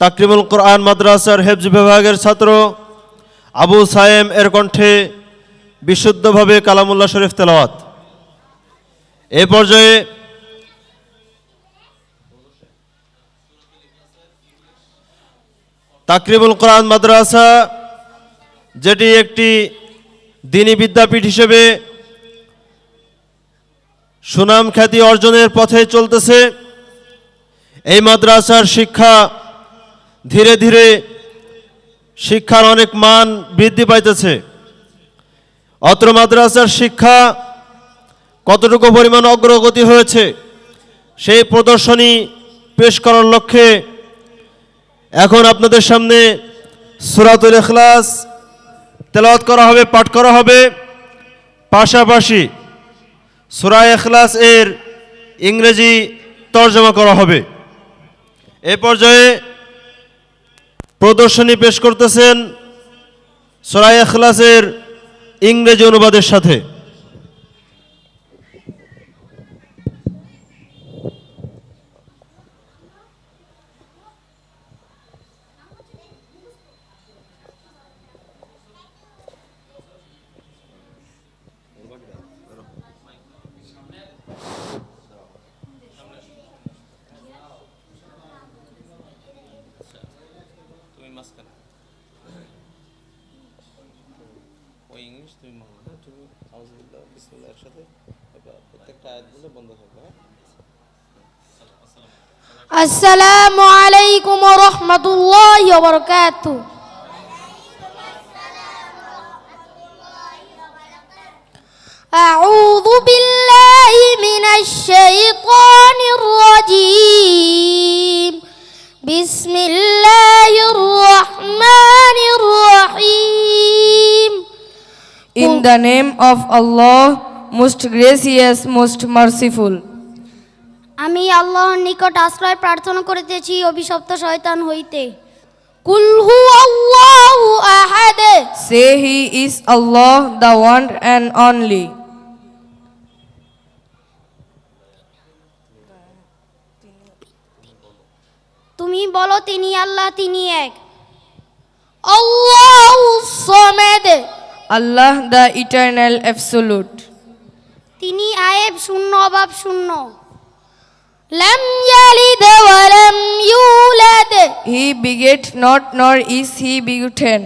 তাকরিমুল কোরআন মাদ্রাসার হেফজ বিভাগের ছাত্র আবু সায়েম এর কণ্ঠে বিশুদ্ধভাবে কালামুল্লাহ শরীফ তেলাওয়াত। এ পর্যায়ে তাকরিমুল কোরআন মাদ্রাসা, যেটি একটি দ্বীনি বিদ্যাপীঠ হিসেবে সুনাম খ্যাতি অর্জনের পথে চলতেছে, এই মাদ্রাসার শিক্ষা ধীরে ধীরে শিক্ষার অনেক মান বৃদ্ধি পাইতেছে। অত্র মাদ্রাসার শিক্ষা কতটুকু পরিমাণ অগ্রগতি হয়েছে সেই প্রদর্শনী পেশ করার লক্ষ্যে এখন আপনাদের সামনে সূরাতুল ইখলাস তেলাওয়াত করা হবে, পাঠ করা হবে। পাশাপাশি সূরা ইখলাস এর ইংরেজি তরজমা করা হবে। এ পর্যায়ে প্রদর্শনী পেশ করতেছেন সূরা ইখলাসের ইংরেজি অনুবাদের সাথে। আসসালামু আলাইকুম ওয়া রাহমাতুল্লাহি ওয়া বারাকাতুহু। أعوذ بالله من الشيطان الرجيم بسم الله الرحمن الرحيم In the name of Allah, most gracious, most merciful. আমি আল্লাহর নিকট আশ্রয় প্রার্থনা করিতেছি অভিশপ্ত শয়তান হইতে কুল হু আল্লাহু আহাদ Say He is Allah, the one and only. তুমি বলো তিনি আল্লাহ তিনি এক আল্লাহু Samad Allah, the eternal absolute. তিনি আয়েব শূন্য অভাব শূন্য লাম ইয়ালিদ ওয়া লাম ইউলাদ He beget not, nor is He begotten.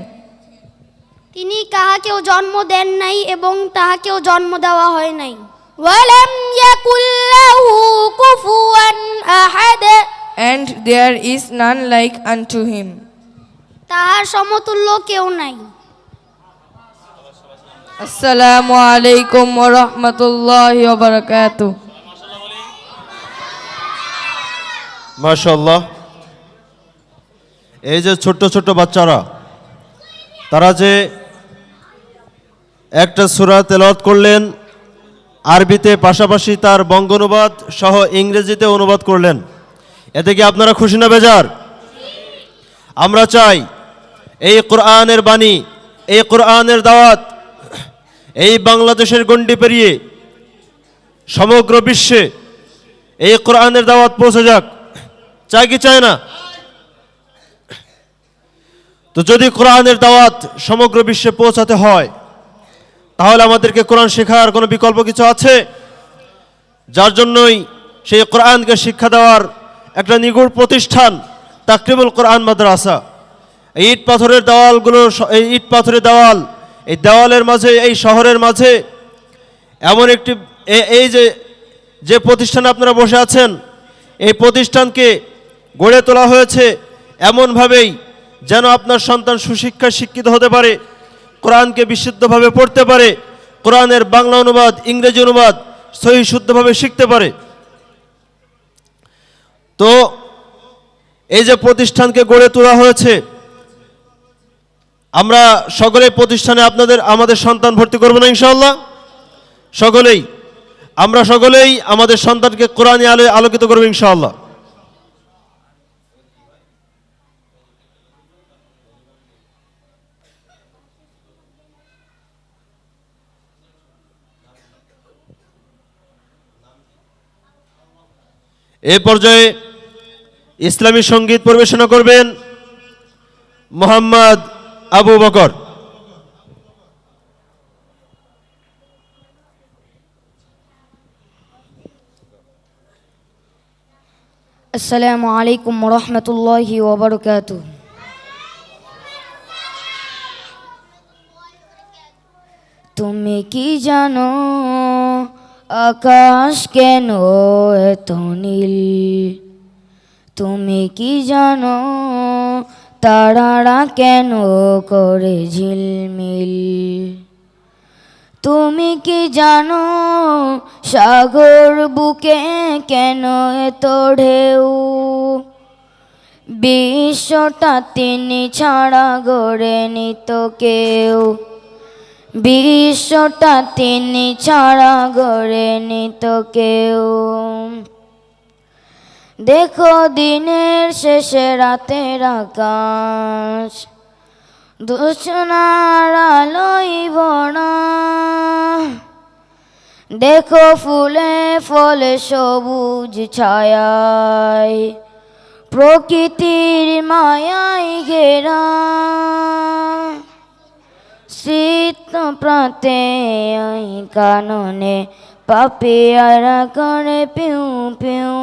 তিনি কাহাকেও জন্ম দেন নাই এবং তাহাকেও জন্ম দেওয়া হয় নাই ওয়া লাম ইয়াকুল লাহু কুফুয়ান আহাদ And there is none like unto Him. তাহার সমতুল্য কেউ নাই Assalamu alaikum wa rahmatullahi wa barakatuh. মাশাআল্লাহ। এই যে ছোট্ট ছোট্ট বাচ্চারা, তারা যে একটা সূরা তেলাওয়াত করলেন আরবিতে, পাশাপাশি তার বঙ্গানুবাদ সহ ইংরেজিতে অনুবাদ করলেন, এতে কি আপনারা খুশি না বেজার? আমরা চাই এই কোরআনের বাণী, এই কোরআনের দাওয়াত এই বাংলাদেশের গণ্ডি পেরিয়ে সমগ্র বিশ্বে এই কোরআনের দাওয়াত পৌঁছে যাক। চাই কি চায় না? তো যদি কোরআনের দাওয়াত সমগ্র বিশ্বে পৌঁছাতে হয়, তাহলে আমাদেরকে কোরআন শেখার কোনো বিকল্প কিছু আছে? যার জন্যই সেই কোরআনকে শিক্ষা দেওয়ার একটা নিগুড় প্রতিষ্ঠান তাকরিমুল কোরআন মাদ্রাসা। এই ইট পাথরের দেওয়ালগুলো, এই ইট পাথরের দেওয়াল, এই দেওয়ালের মাঝে, এই শহরের মাঝে এমন একটি এই যে প্রতিষ্ঠানে আপনারা বসে আছেন, এই প্রতিষ্ঠানকে গড়ে তোলা হয়েছে এমনভাবেই যেন আপনার সন্তান সুশিক্ষায় শিক্ষিত হতে পারে, কোরআনকে বিশুদ্ধভাবে পড়তে পারে, কোরআনের বাংলা অনুবাদ, ইংরেজি অনুবাদ সহি শুদ্ধভাবে শিখতে পারে। তো এই যে প্রতিষ্ঠানকে গড়ে তোলা হয়েছে, আমরা সকলেই প্রতিষ্ঠানে আমাদের সন্তান ভর্তি করব না ইনশাআল্লাহ? সকলেই আমরা সকলেই আমাদের সন্তানকে কোরআনী আলোয় আলোকিত করব ইনশাআল্লাহ। এই পর্যায়ে ইসলামী সঙ্গীত পরিবেশনা করবেন মোহাম্মদ আবু বকর। আসসালামু আলাইকুম ওয়া রাহমাতুল্লাহি ওয়া বারাকাতুহু তুমি কি জানো আকাশ কেন এত নীল? তুমি কি জানো তারারা কেন করে ঝিলমিল? তুমি কি জানো সাগর বুকে কেন এত ঢেউ? বিশ্বটা তিনি ছাড়া গড়েনি তো কেউ, বিশ্বটা তিনি ছাড়া গড়েনি তো কেউ। দেখো দিনের শেষে রাতের আকাশ, দূষণার আলোয় ভরা। দেখো ফুলে ফলে সবুজ ছায়ায়, প্রকৃতির মায়ায় ঘেরা। শীত প্রাতে কাননে পাপিয়ারা করে পিউ পিউ।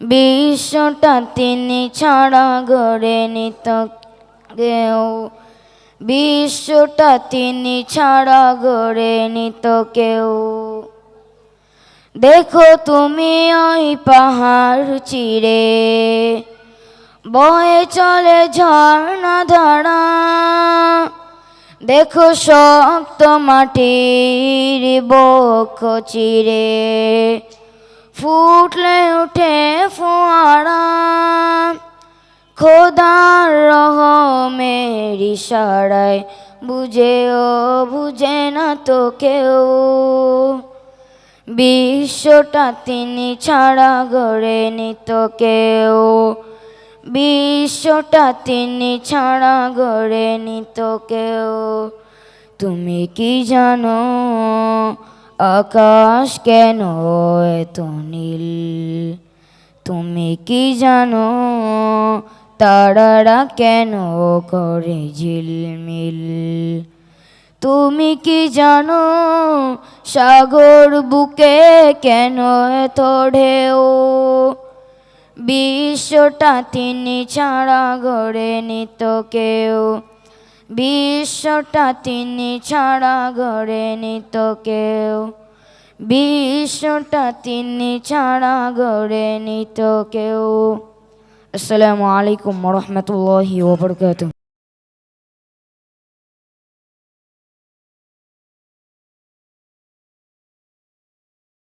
বিশ্বটা তিনি ছাড়া গড়েনি তো কেউ, বিশ্বটা তিনি ছাড়া গড়েনি তো কেউ। দেখো তুমি ওই পাহাড় চিরে বয়ে চলে ঝর্ণা ধারা। দেখো শক্ত মাটির বক্ষ চিরে ফুটলে উঠে ফোয়ারা, খোদার রহমের ইশারায় বুঝেও বুঝে না তো কেউ। বিশ্বটা তিনি ছাড়া গড়ে নিত কেউ, বিশ্বটা তিনি ছাড়া গড়ে নিত কেউ। তুমি কি জানো আকাশ কেন এত নীল? তুমি কি জানো তারারা কেন করে ঝিলমিল? তুমি কি জানো সাগর বুকে কেন এত ঢেউ? বিশ্বটা তিনি ছাড়া গড়ে নিত কেউ, বিশ্বটা তিনি ছাড়া গড়ে নিত কেউ, বিশ্বটা তিনি ছাড়া গড়ে নিত কেউ। আসসালামু আলাইকুম ওয়া রাহমাতুল্লাহি ওয়া বারাকাতুহু।